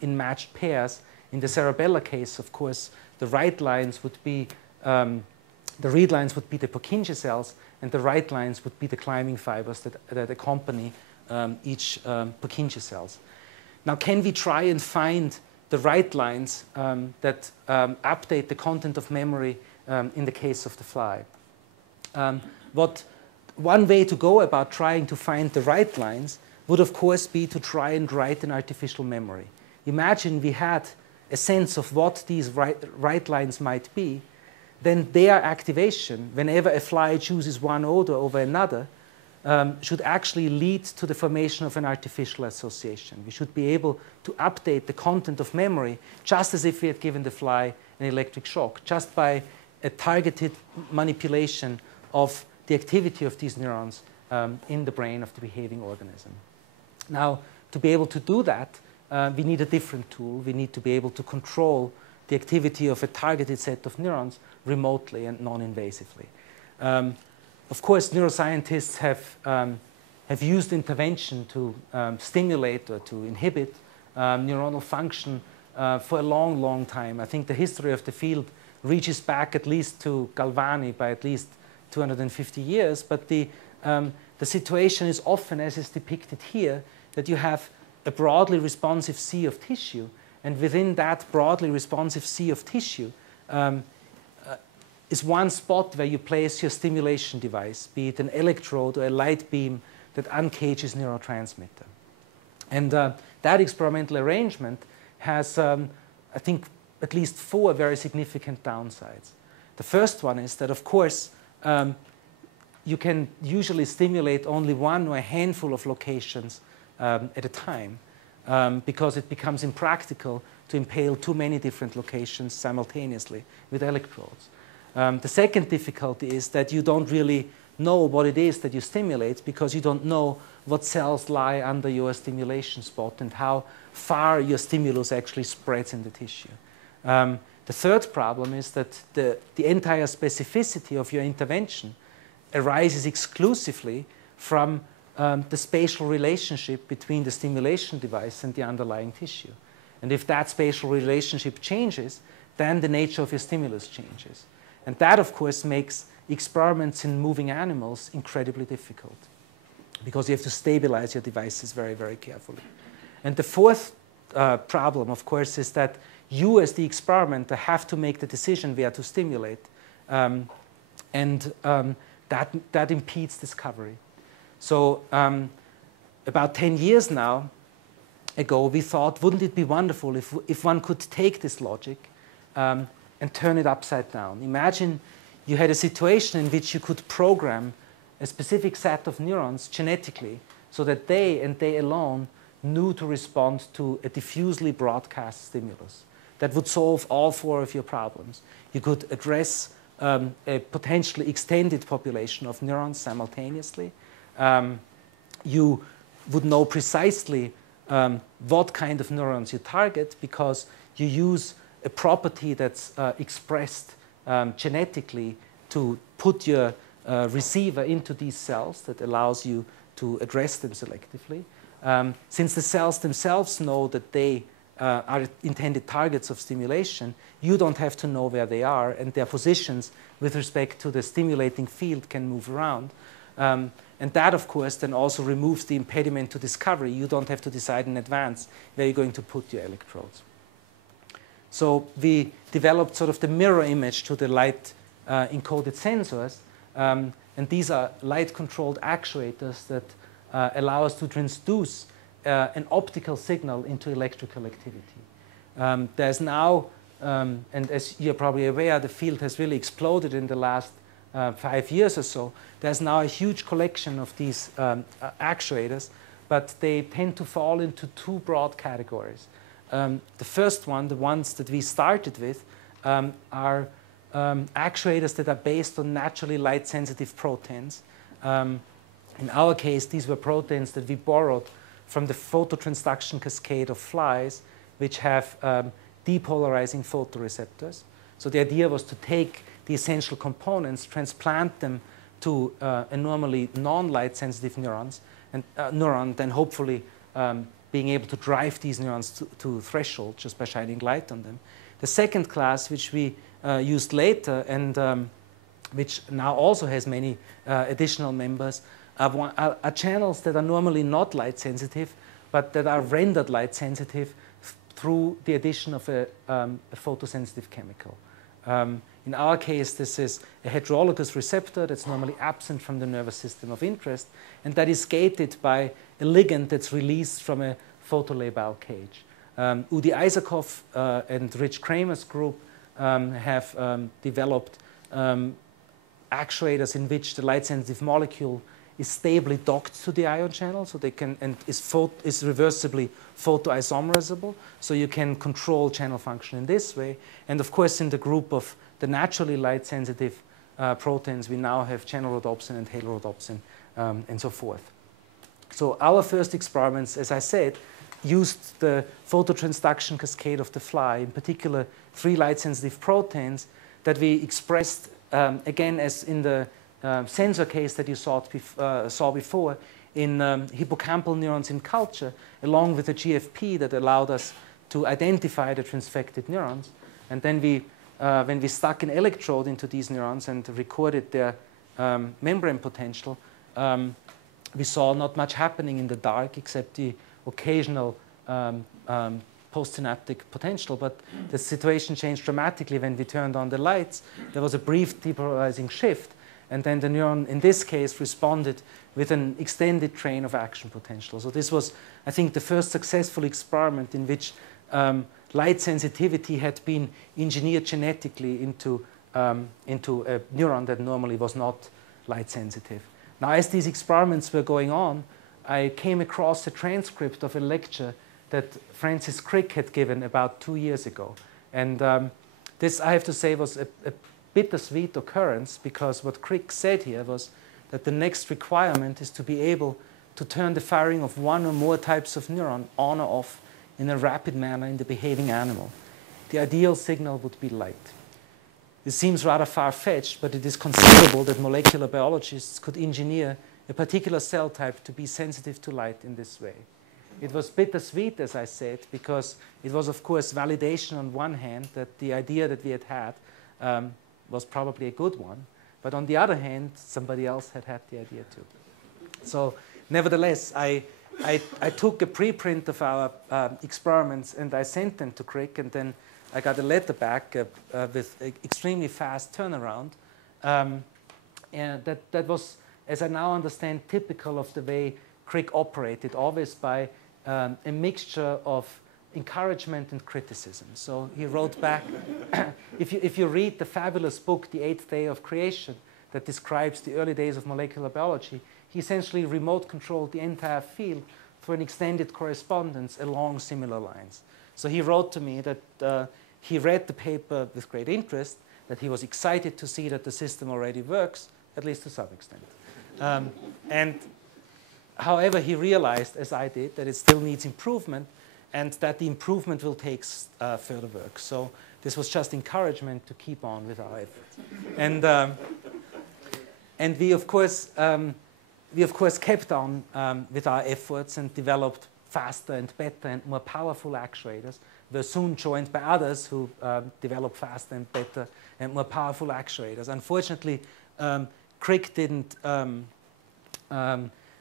in matched pairs. In the cerebellar case, of course, the right lines would be the read lines would be the Purkinje cells, and the right lines would be the climbing fibers that accompany each Purkinje cells. Now, can we try and find the right lines that update the content of memory in the case of the fly? One way to go about trying to find the right lines would, of course, be to try and write an artificial memory. Imagine we had a sense of what these right lines might be, then their activation, whenever a fly chooses one odor over another, should actually lead to the formation of an artificial association. We should be able to update the content of memory just as if we had given the fly an electric shock, just by a targeted manipulation of the activity of these neurons in the brain of the behaving organism. Now, to be able to do that, we need a different tool. We need to be able to control the activity of a targeted set of neurons remotely and non-invasively. Of course, neuroscientists have used intervention to stimulate or to inhibit neuronal function for a long, long time. I think the history of the field reaches back at least to Galvani by at least 250 years. But the situation is often, as is depicted here, that you have a broadly responsive sea of tissue. And within that broadly responsive sea of tissue is one spot where you place your stimulation device, be it an electrode or a light beam that uncages neurotransmitter. And that experimental arrangement has, I think, at least 4 very significant downsides. The first one is that, of course, you can usually stimulate only one or a handful of locations at a time because it becomes impractical to impale too many different locations simultaneously with electrodes. The second difficulty is that you don't really know what it is that you stimulate because you don't know what cells lie under your stimulation spot and how far your stimulus actually spreads in the tissue. The third problem is that the entire specificity of your intervention arises exclusively from the spatial relationship between the stimulation device and the underlying tissue. And if that spatial relationship changes, then the nature of your stimulus changes. And that, of course, makes experiments in moving animals incredibly difficult because you have to stabilize your devices very, very carefully. And the fourth problem, of course, is that you as the experimenter have to make the decision where to stimulate. That impedes discovery. So about 10 years now ago, we thought, wouldn't it be wonderful if one could take this logic and turn it upside down? Imagine you had a situation in which you could program a specific set of neurons genetically so that they and they alone knew to respond to a diffusely broadcast stimulus that would solve all four of your problems. You could address a potentially extended population of neurons simultaneously. You would know precisely what kind of neurons you target because you use a property that's expressed genetically to put your receiver into these cells that allows you to address them selectively. Since the cells themselves know that they are intended targets of stimulation, you don't have to know where they are, and their positions with respect to the stimulating field can move around. And that, of course, then also removes the impediment to discovery. You don't have to decide in advance where you're going to put your electrodes. So we developed sort of the mirror image to the light encoded sensors. And these are light-controlled actuators that allow us to transduce an optical signal into electrical activity. There's now, and as you're probably aware, the field has really exploded in the last 5 years or so. There's now a huge collection of these actuators, but they tend to fall into two broad categories. The first one, the ones that we started with, are actuators that are based on naturally light-sensitive proteins. In our case, these were proteins that we borrowed from the phototransduction cascade of flies, which have depolarizing photoreceptors. So the idea was to take the essential components, transplant them to a normally non-light-sensitive neuron, then hopefully being able to drive these neurons to threshold just by shining light on them. The second class, which we used later and which now also has many additional members, are channels that are normally not light sensitive, but that are rendered light sensitive through the addition of a photosensitive chemical. In our case, this is a heterologous receptor that's normally absent from the nervous system of interest, and that is gated by a ligand that's released from a photolabile cage. Udi Isakov and Rich Kramer's group have developed actuators in which the light-sensitive molecule is stably docked to the ion channel, so they can, and is reversibly photoisomerizable, so you can control channel function in this way. And of course, in the group of the naturally light-sensitive proteins, we now have channel rhodopsin and halo rhodopsin, and so forth. So our first experiments, as I said, used the phototransduction cascade of the fly, in particular 3 light-sensitive proteins that we expressed, again, as in the sensor case that you saw before, in hippocampal neurons in culture, along with a GFP that allowed us to identify the transfected neurons. And then we, when we stuck an electrode into these neurons and recorded their membrane potential, we saw not much happening in the dark except the occasional postsynaptic potential. But the situation changed dramatically when we turned on the lights. There was a brief depolarizing shift. And then the neuron, in this case, responded with an extended train of action potential. So this was, I think, the first successful experiment in which light sensitivity had been engineered genetically into a neuron that normally was not light sensitive. Now, as these experiments were going on, I came across a transcript of a lecture that Francis Crick had given about 2 years ago. And this, I have to say, was a bittersweet occurrence, because what Crick said here was that the next requirement is to be able to turn the firing of one or more types of neuron on or off in a rapid manner in the behaving animal. The ideal signal would be light. This seems rather far-fetched, but it is conceivable that molecular biologists could engineer a particular cell type to be sensitive to light in this way. It was bittersweet, as I said, because it was, of course, validation on one hand that the idea that we had was probably a good one. But on the other hand, somebody else had the idea too. So nevertheless, I took a preprint of our experiments and I sent them to Crick, and then I got a letter back with extremely fast turnaround. And that was, as I now understand, typical of the way Crick operated, always by a mixture of encouragement and criticism. So he wrote back, if you read the fabulous book, The Eighth Day of Creation, that describes the early days of molecular biology, he essentially remote controlled the entire field through an extended correspondence along similar lines. So he wrote to me that he read the paper with great interest, that he was excited to see that the system already works, at least to some extent. And however, he realized, as I did, that it still needs improvement and that the improvement will take further work. So this was just encouragement to keep on with our efforts. And we, of course, kept on with our efforts and developed faster and better and more powerful actuators. We were soon joined by others who developed faster and better and more powerful actuators. Unfortunately, Crick didn't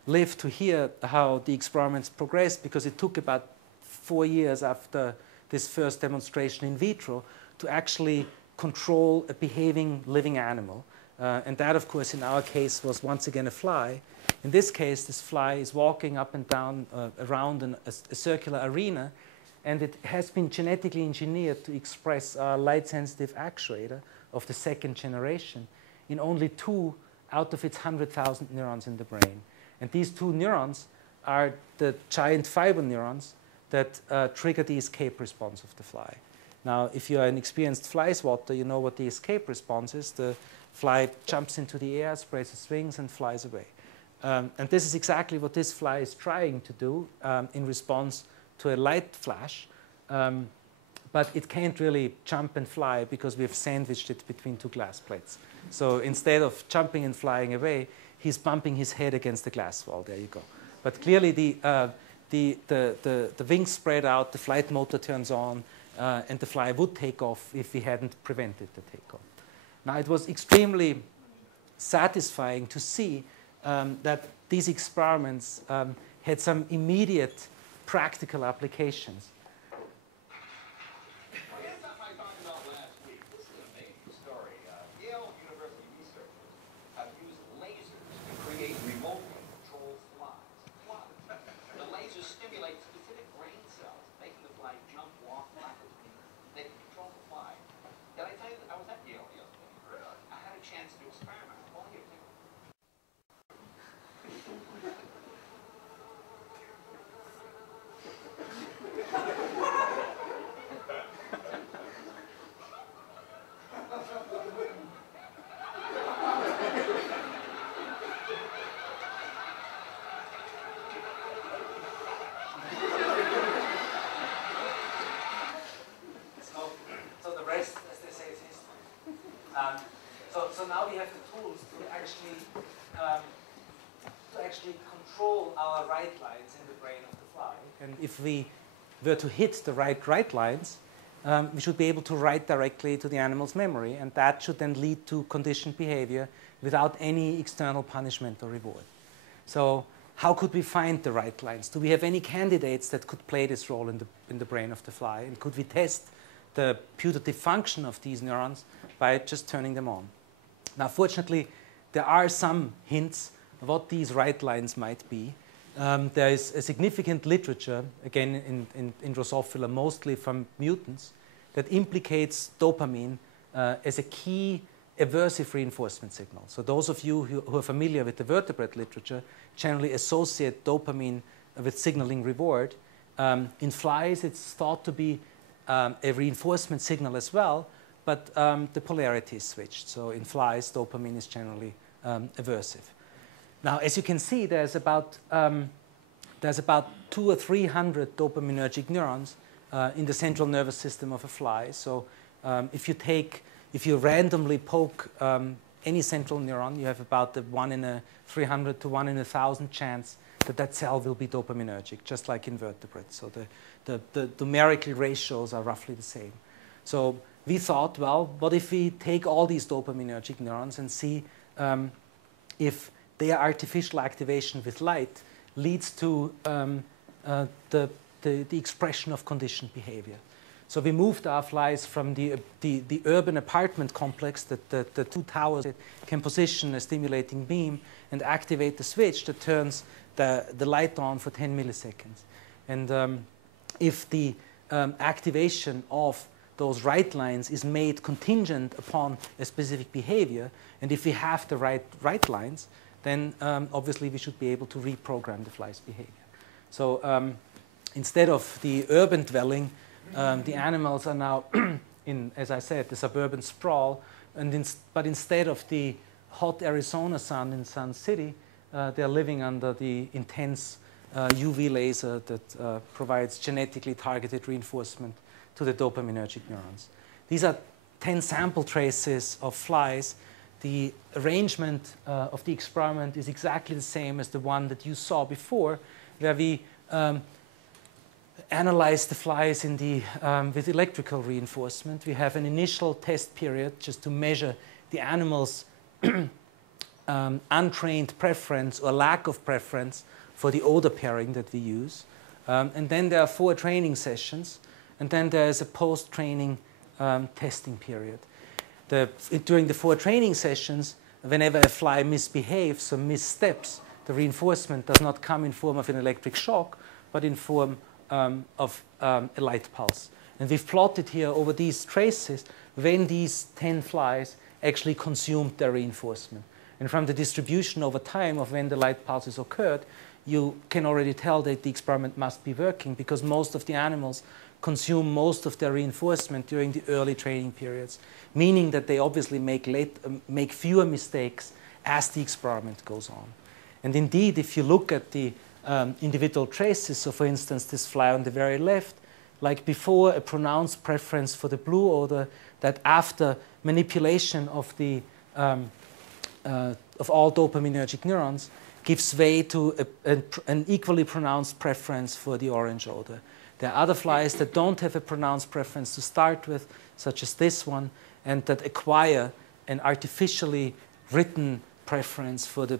live to hear how the experiments progressed, because it took about 4 years after this first demonstration in vitro to actually control a behaving living animal. And that, of course, in our case was once again a fly. In this case, this fly is walking up and down around a circular arena, and it has been genetically engineered to express a light-sensitive actuator of the second generation in only 2 out of its 100,000 neurons in the brain. And these 2 neurons are the giant fiber neurons that trigger the escape response of the fly. Now, if you're an experienced fly swatter, you know what the escape response is. The fly jumps into the air, spreads its wings, and flies away. And this is exactly what this fly is trying to do in response to a light flash. But it can't really jump and fly because we've sandwiched it between 2 glass plates. So instead of jumping and flying away, he's bumping his head against the glass wall. There you go. But clearly the wings spread out, the flight motor turns on, and the fly would take off if we hadn't prevented the takeoff. Now, it was extremely satisfying to see that these experiments had some immediate practical applications. So now we have the tools to actually control our right lines in the brain of the fly. And if we were to hit the right lines, we should be able to write directly to the animal's memory, and that should then lead to conditioned behavior without any external punishment or reward. So how could we find the right lines? Do we have any candidates that could play this role in the brain of the fly? And could we test the putative function of these neurons by just turning them on? Now, fortunately, there are some hints of what these right lines might be. There is a significant literature, again in Drosophila, mostly from mutants, that implicates dopamine as a key aversive reinforcement signal. So those of you who are familiar with the vertebrate literature generally associate dopamine with signaling reward. In flies, it's thought to be a reinforcement signal as well, but the polarity is switched. So in flies, dopamine is generally aversive. Now, as you can see, there's about 200 or 300 dopaminergic neurons in the central nervous system of a fly. So if you randomly poke any central neuron, you have about a 1 in a 300 to 1 in 1,000 chance that cell will be dopaminergic, just like in vertebrates. So the numerical ratios are roughly the same. So we thought, well, what if we take all these dopaminergic neurons and see if their artificial activation with light leads to the expression of conditioned behavior. So we moved our flies from the urban apartment complex that the two towers can position a stimulating beam and activate the switch that turns the light on for 10 milliseconds. And if the activation of those right lines is made contingent upon a specific behavior, and if we have the right lines, then obviously we should be able to reprogram the fly's behavior. So instead of the urban dwelling, the animals are now in, as I said, the suburban sprawl, but instead of the hot Arizona sun in Sun City, they're living under the intense UV laser that provides genetically targeted reinforcement to the dopaminergic neurons. These are 10 sample traces of flies. The arrangement of the experiment is exactly the same as the one that you saw before, where we analyze the flies in with electrical reinforcement. We have an initial test period just to measure the animal's untrained preference or lack of preference for the odor pairing that we use. And then there are 4 training sessions, and then there is a post-training testing period. During the 4 training sessions, whenever a fly misbehaves or missteps, the reinforcement does not come in form of an electric shock, but in form of a light pulse. And we've plotted here over these traces when these 10 flies actually consumed their reinforcement. And from the distribution over time of when the light pulses occurred, you can already tell that the experiment must be working, because most of the animals consume most of their reinforcement during the early training periods, meaning that they obviously make fewer mistakes as the experiment goes on. And indeed, if you look at the individual traces, so for instance, this fly on the very left, like before, a pronounced preference for the blue odor, that after manipulation of all dopaminergic neurons gives way to an equally pronounced preference for the orange odor. There are other flies that don't have a pronounced preference to start with, such as this one, and that acquire an artificially written preference for the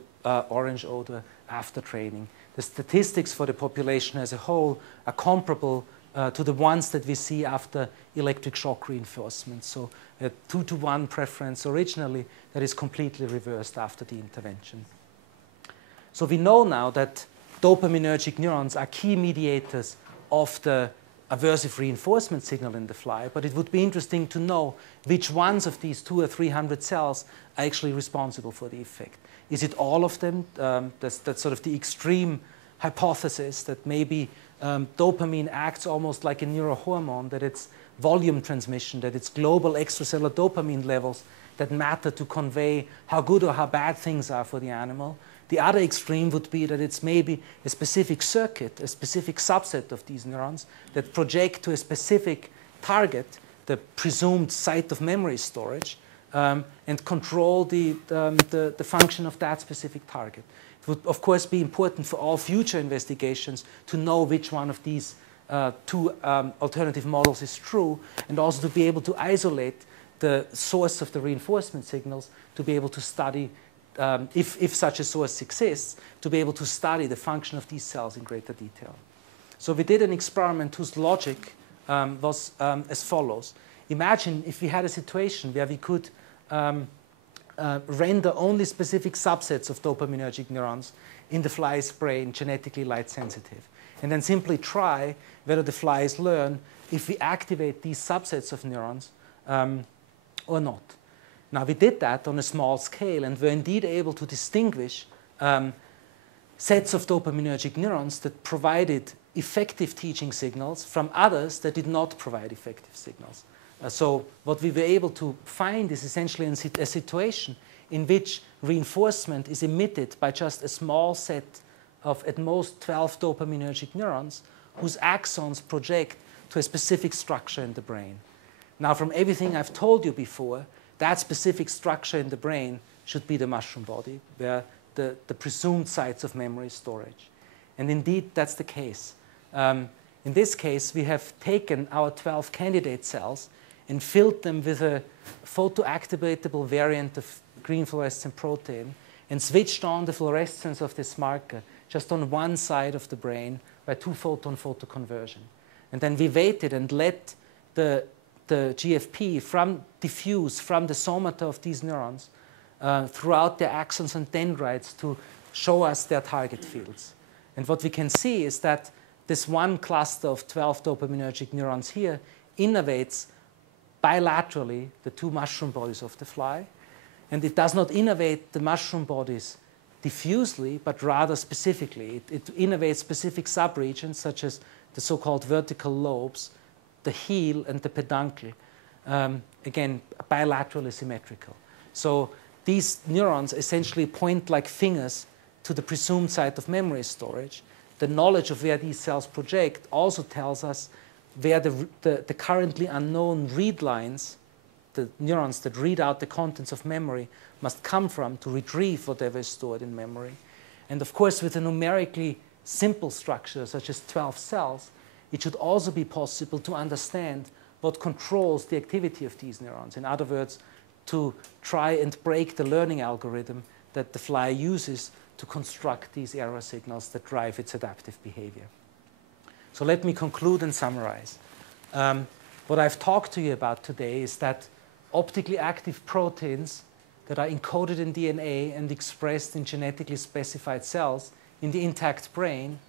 orange odor after training. The statistics for the population as a whole are comparable to the ones that we see after electric shock reinforcement. So a 2-to-1 preference originally that is completely reversed after the intervention. So we know now that dopaminergic neurons are key mediators of the aversive reinforcement signal in the fly, but it would be interesting to know which ones of these 200 or 300 cells are actually responsible for the effect. Is it all of them? That's sort of the extreme hypothesis that maybe dopamine acts almost like a neurohormone, that it's volume transmission, that it's global extracellular dopamine levels that matter to convey how good or how bad things are for the animal. The other extreme would be that it's maybe a specific circuit, a specific subset of these neurons that project to a specific target, the presumed site of memory storage, and control the function of that specific target. It would, of course, be important for all future investigations to know which one of these 2 alternative models is true, and also to be able to isolate the source of the reinforcement signals to be able to study, if such a source exists, to be able to study the function of these cells in greater detail. So we did an experiment whose logic was as follows. Imagine if we had a situation where we could render only specific subsets of dopaminergic neurons in the fly's brain genetically light sensitive, and then simply try whether the flies learn if we activate these subsets of neurons or not. Now, we did that on a small scale and were indeed able to distinguish sets of dopaminergic neurons that provided effective teaching signals from others that did not provide effective signals. So what we were able to find is essentially a situation in which reinforcement is emitted by just a small set of at most 12 dopaminergic neurons whose axons project to a specific structure in the brain. Now, from everything I've told you before, that specific structure in the brain should be the mushroom body, where the presumed sites of memory storage. And indeed, that's the case. In this case, we have taken our 12 candidate cells and filled them with a photoactivatable variant of green fluorescent protein and switched on the fluorescence of this marker just on one side of the brain by 2-photon photoconversion. And then we waited and let the GFP diffuse from the somata of these neurons throughout their axons and dendrites to show us their target fields. And what we can see is that this one cluster of 12 dopaminergic neurons here innervates bilaterally the two mushroom bodies of the fly. And it does not innervate the mushroom bodies diffusely, but rather specifically. It innervates specific subregions, such as the so-called vertical lobes, the heel, and the peduncle. Again, bilaterally symmetrical. So these neurons essentially point like fingers to the presumed site of memory storage. The knowledge of where these cells project also tells us where the currently unknown read lines, the neurons that read out the contents of memory, must come from to retrieve whatever is stored in memory. And of course, with a numerically simple structure, such as 12 cells, it should also be possible to understand what controls the activity of these neurons. In other words, to try and break the learning algorithm that the fly uses to construct these error signals that drive its adaptive behavior. So let me conclude and summarize. What I've talked to you about today is that optically active proteins that are encoded in DNA and expressed in genetically specified cells in the intact brain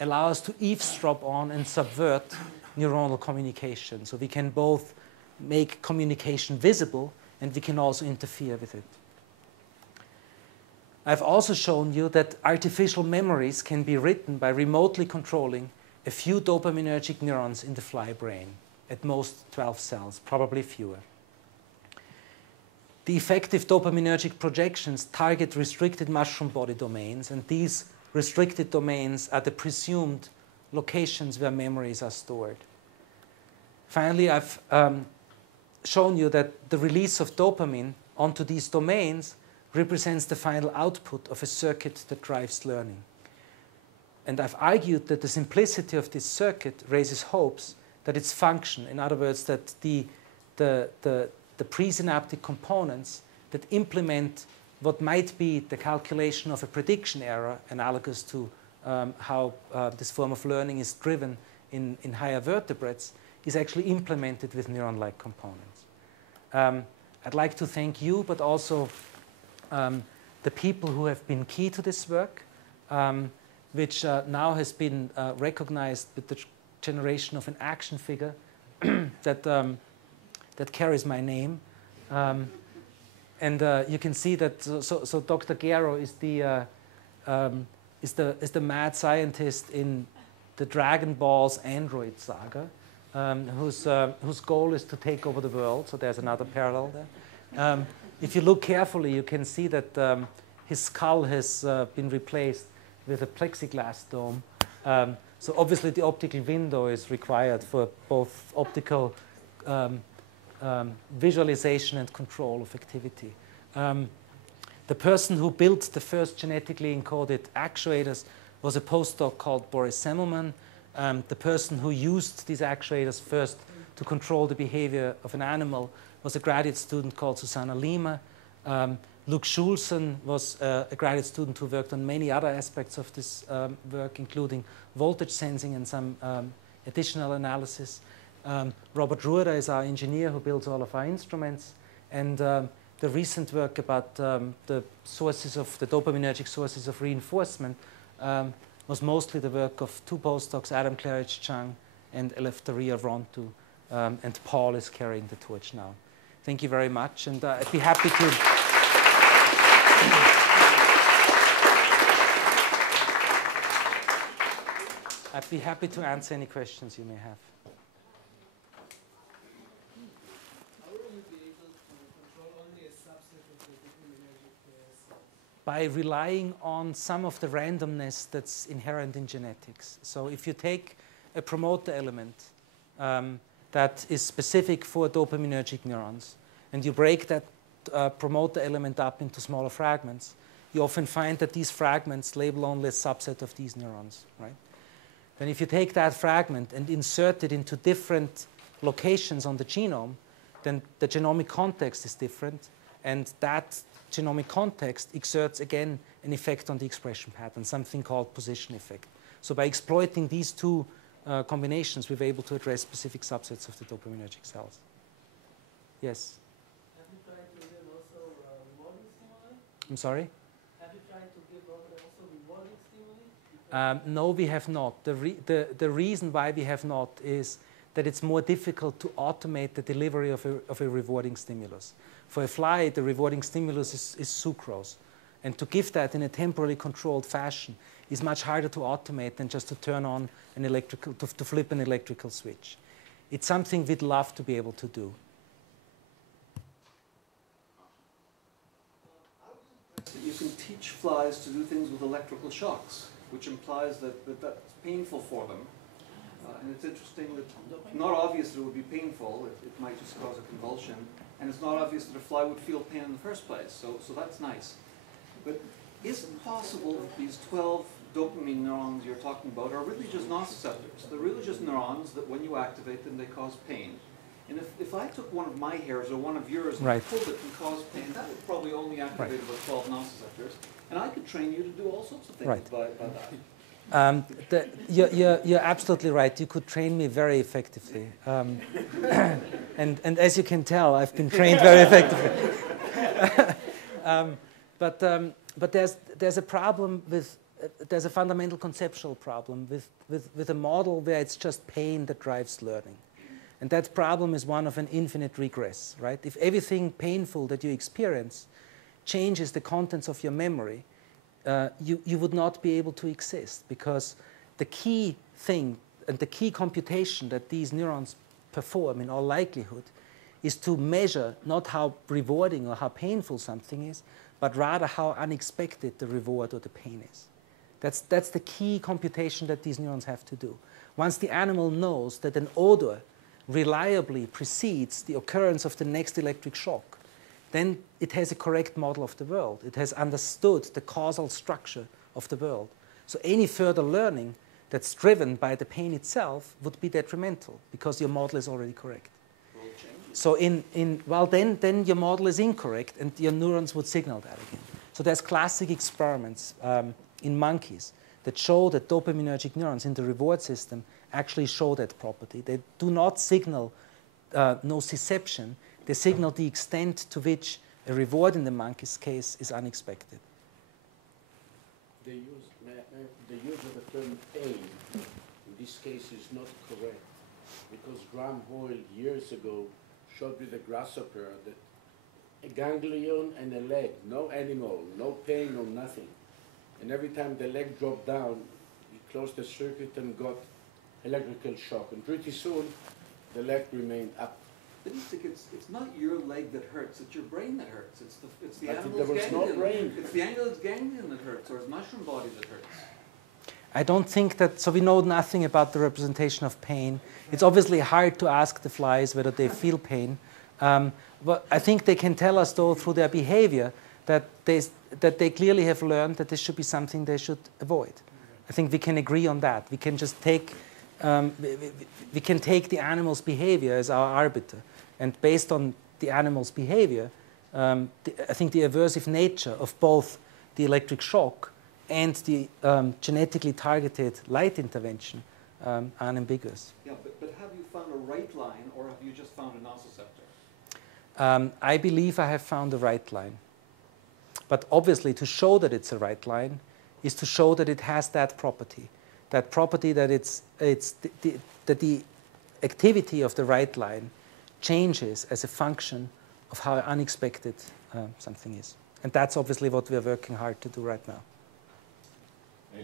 allow us to eavesdrop on and subvert neuronal communication. So we can both make communication visible and we can also interfere with it. I've also shown you that artificial memories can be written by remotely controlling a few dopaminergic neurons in the fly brain, at most 12 cells, probably fewer. The effective dopaminergic projections target restricted mushroom body domains, and these restricted domains are the presumed locations where memories are stored. Finally, I've shown you that the release of dopamine onto these domains represents the final output of a circuit that drives learning. And I've argued that the simplicity of this circuit raises hopes that its function, in other words, that the presynaptic components that implement what might be the calculation of a prediction error, analogous to how this form of learning is driven in higher vertebrates, is actually implemented with neuron-like components. I'd like to thank you, but also the people who have been key to this work, which now has been recognized with the generation of an action figure that carries my name. And you can see that, so Dr. Gero is the mad scientist in the Dragon Ball's android saga, whose goal is to take over the world. So there's another parallel there. If you look carefully, you can see that his skull has been replaced with a plexiglass dome. So obviously the optical window is required for both optical visualization and control of activity. The person who built the first genetically encoded actuators was a postdoc called Boris Semmelman. The person who used these actuators first to control the behavior of an animal was a graduate student called Susanna Lima. Luc Schulzen was a graduate student who worked on many other aspects of this work, including voltage sensing and some additional analysis. Robert Rueda is our engineer who builds all of our instruments. And the recent work about the sources of the dopaminergic sources of reinforcement was mostly the work of two postdocs, Adam Claridge-Chung and Eleftheria Rontu. And Paul is carrying the torch now. Thank you very much. And I'd be happy to... I'd be happy to answer any questions you may have. How will you be able to control only a subset of the dopaminergic cells? By relying on some of the randomness that's inherent in genetics. So if you take a promoter element that is specific for dopaminergic neurons, and you break that promoter element up into smaller fragments, you often find that these fragments label only a subset of these neurons, right? Then if you take that fragment and insert it into different locations on the genome, then the genomic context is different, and that genomic context exerts, again, an effect on the expression pattern, something called position effect. So by exploiting these two combinations, we were able to address specific subsets of the dopaminergic cells. Yes? Have you tried to give also rewarding stimuli? I'm sorry? Have you tried to give also rewarding stimuli? No, we have not. The reason why we have not is that it's more difficult to automate the delivery of a rewarding stimulus. For a fly, the rewarding stimulus is sucrose. And to give that in a temporally controlled fashion is much harder to automate than just to turn on an electrical, to flip an electrical switch. It's something we'd love to be able to do. You can teach flies to do things with electrical shocks, which implies that that's painful for them. And it's interesting that not obvious that it would be painful, it might just cause a convulsion, and it's not obvious that a fly would feel pain in the first place, so that's nice. But is it possible that these 12 dopamine neurons you're talking about are really just nociceptors? They're really just neurons that when you activate them, they cause pain. And if I took one of my hairs or one of yours and pulled it and caused pain, that would probably only activate about 12 nociceptors. And I could train you to do all sorts of things by that. You're absolutely right. You could train me very effectively. And as you can tell, I've been trained very effectively. But there's a problem with, there's a fundamental conceptual problem with a model where it's just pain that drives learning. And that problem is one of an infinite regress, right? If everything painful that you experience changes the contents of your memory, you would not be able to exist, because the key thing and the key computation that these neurons perform in all likelihood is to measure not how rewarding or how painful something is, but rather how unexpected the reward or the pain is. That's the key computation that these neurons have to do. Once the animal knows that an odor reliably precedes the occurrence of the next electric shock, then it has a correct model of the world. It has understood the causal structure of the world. So any further learning that's driven by the pain itself would be detrimental, because your model is already correct. So then your model is incorrect, and your neurons would signal that again. So there's classic experiments in monkeys that show that dopaminergic neurons in the reward system actually show that property. They do not signal nociception. They signal the extent to which a reward in the monkey's case is unexpected. The use of the term pain in this case is not correct, because Graham Hoyle years ago showed with a grasshopper that a ganglion and a leg, no animal, no pain, no nothing. And every time the leg dropped down, he closed the circuit and got electrical shock. And pretty soon, the leg remained up. But it's not your leg that hurts, it's your brain that hurts. It's the animal's there was ganglion. no brain. It's the animal's ganglion that hurts, or his mushroom body that hurts. I don't think that, so we know nothing about the representation of pain. It's obviously hard to ask the flies whether they feel pain. But I think they can tell us, though, through their behavior, that they clearly have learned that this should be something they should avoid. I think we can agree on that. We can just take, we can take the animal's behavior as our arbiter. And based on the animal's behavior, I think the aversive nature of both the electric shock and the genetically targeted light intervention are unambiguous. Yeah, but have you found a right line, or have you just found a nociceptor? I believe I have found the right line. But obviously, to show that it's a right line is to show that it has that property that the activity of the right line changes as a function of how unexpected something is. And that's obviously what we're working hard to do right now. I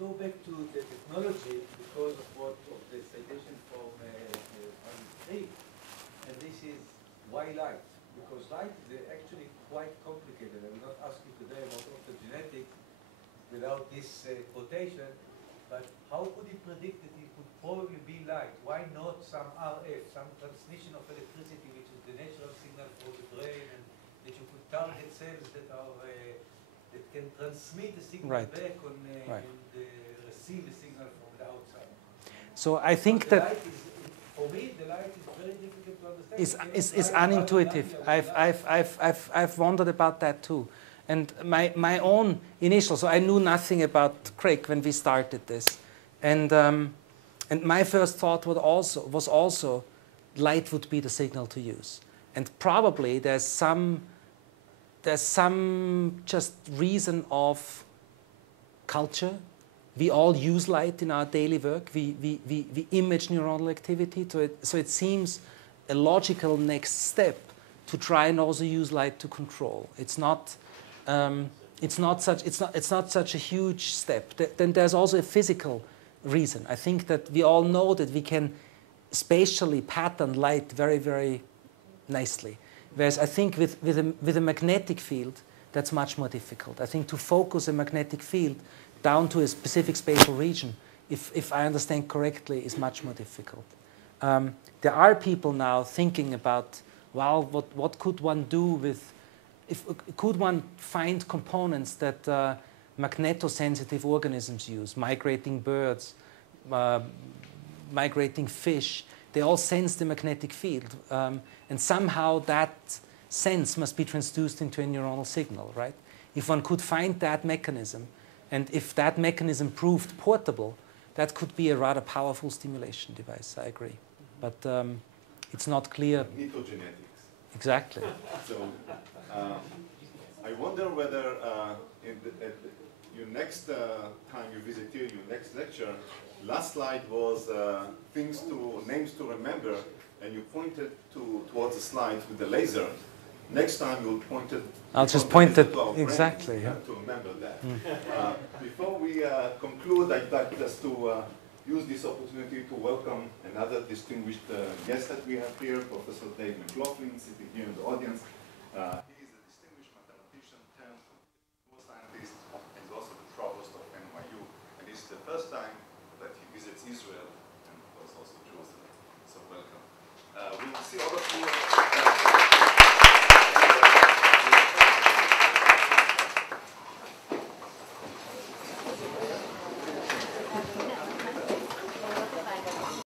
go back to the technology because of the citation from Waynflete, and this is why light? Because light is actually quite complicated. I will not ask you today about optogenetics without this quotation, but how could he predict that it would probably be light? Why not some RF, some transmission of electricity, which is the natural signal for the brain, and that you could target cells that are can transmit the signal Right. back on Right. and receive the signal from the outside. So I think The that light is, for me, the light is very difficult to understand. is unintuitive. I've wondered about that too. And my own initial, so I knew nothing about Craig when we started this. And my first thought was also light would be the signal to use. And probably there's some just reason of culture. We all use light in our daily work. We image neuronal activity. So it seems a logical next step to try and also use light to control. It's not such a huge step. Then there's also a physical reason. I think that we all know that we can spatially pattern light very, very nicely. Whereas I think with a magnetic field, that's much more difficult. I think to focus a magnetic field down to a specific spatial region, if I understand correctly, is much more difficult. There are people now thinking about, well, what could one do with, could one find components that magnetosensitive organisms use, migrating birds, migrating fish, they all sense the magnetic field. And somehow that sense must be transduced into a neuronal signal, right? If one could find that mechanism, and if that mechanism proved portable, that could be a rather powerful stimulation device, I agree. But it's not clear. Optogenetics. Exactly. So I wonder whether at your next time you visit here, your next lecture, last slide was names to remember, and you pointed towards the slide with the laser. Next time you'll point it. I'll just point it to our exactly. brain, Yeah. to remember that. Before we conclude, I'd like just to use this opportunity to welcome another distinguished guest that we have here, Professor Dave McLaughlin, sitting here in the audience. He is a distinguished mathematician turned neuroscientist, and he's also the provost of NYU. And this is the first time that he visits Israel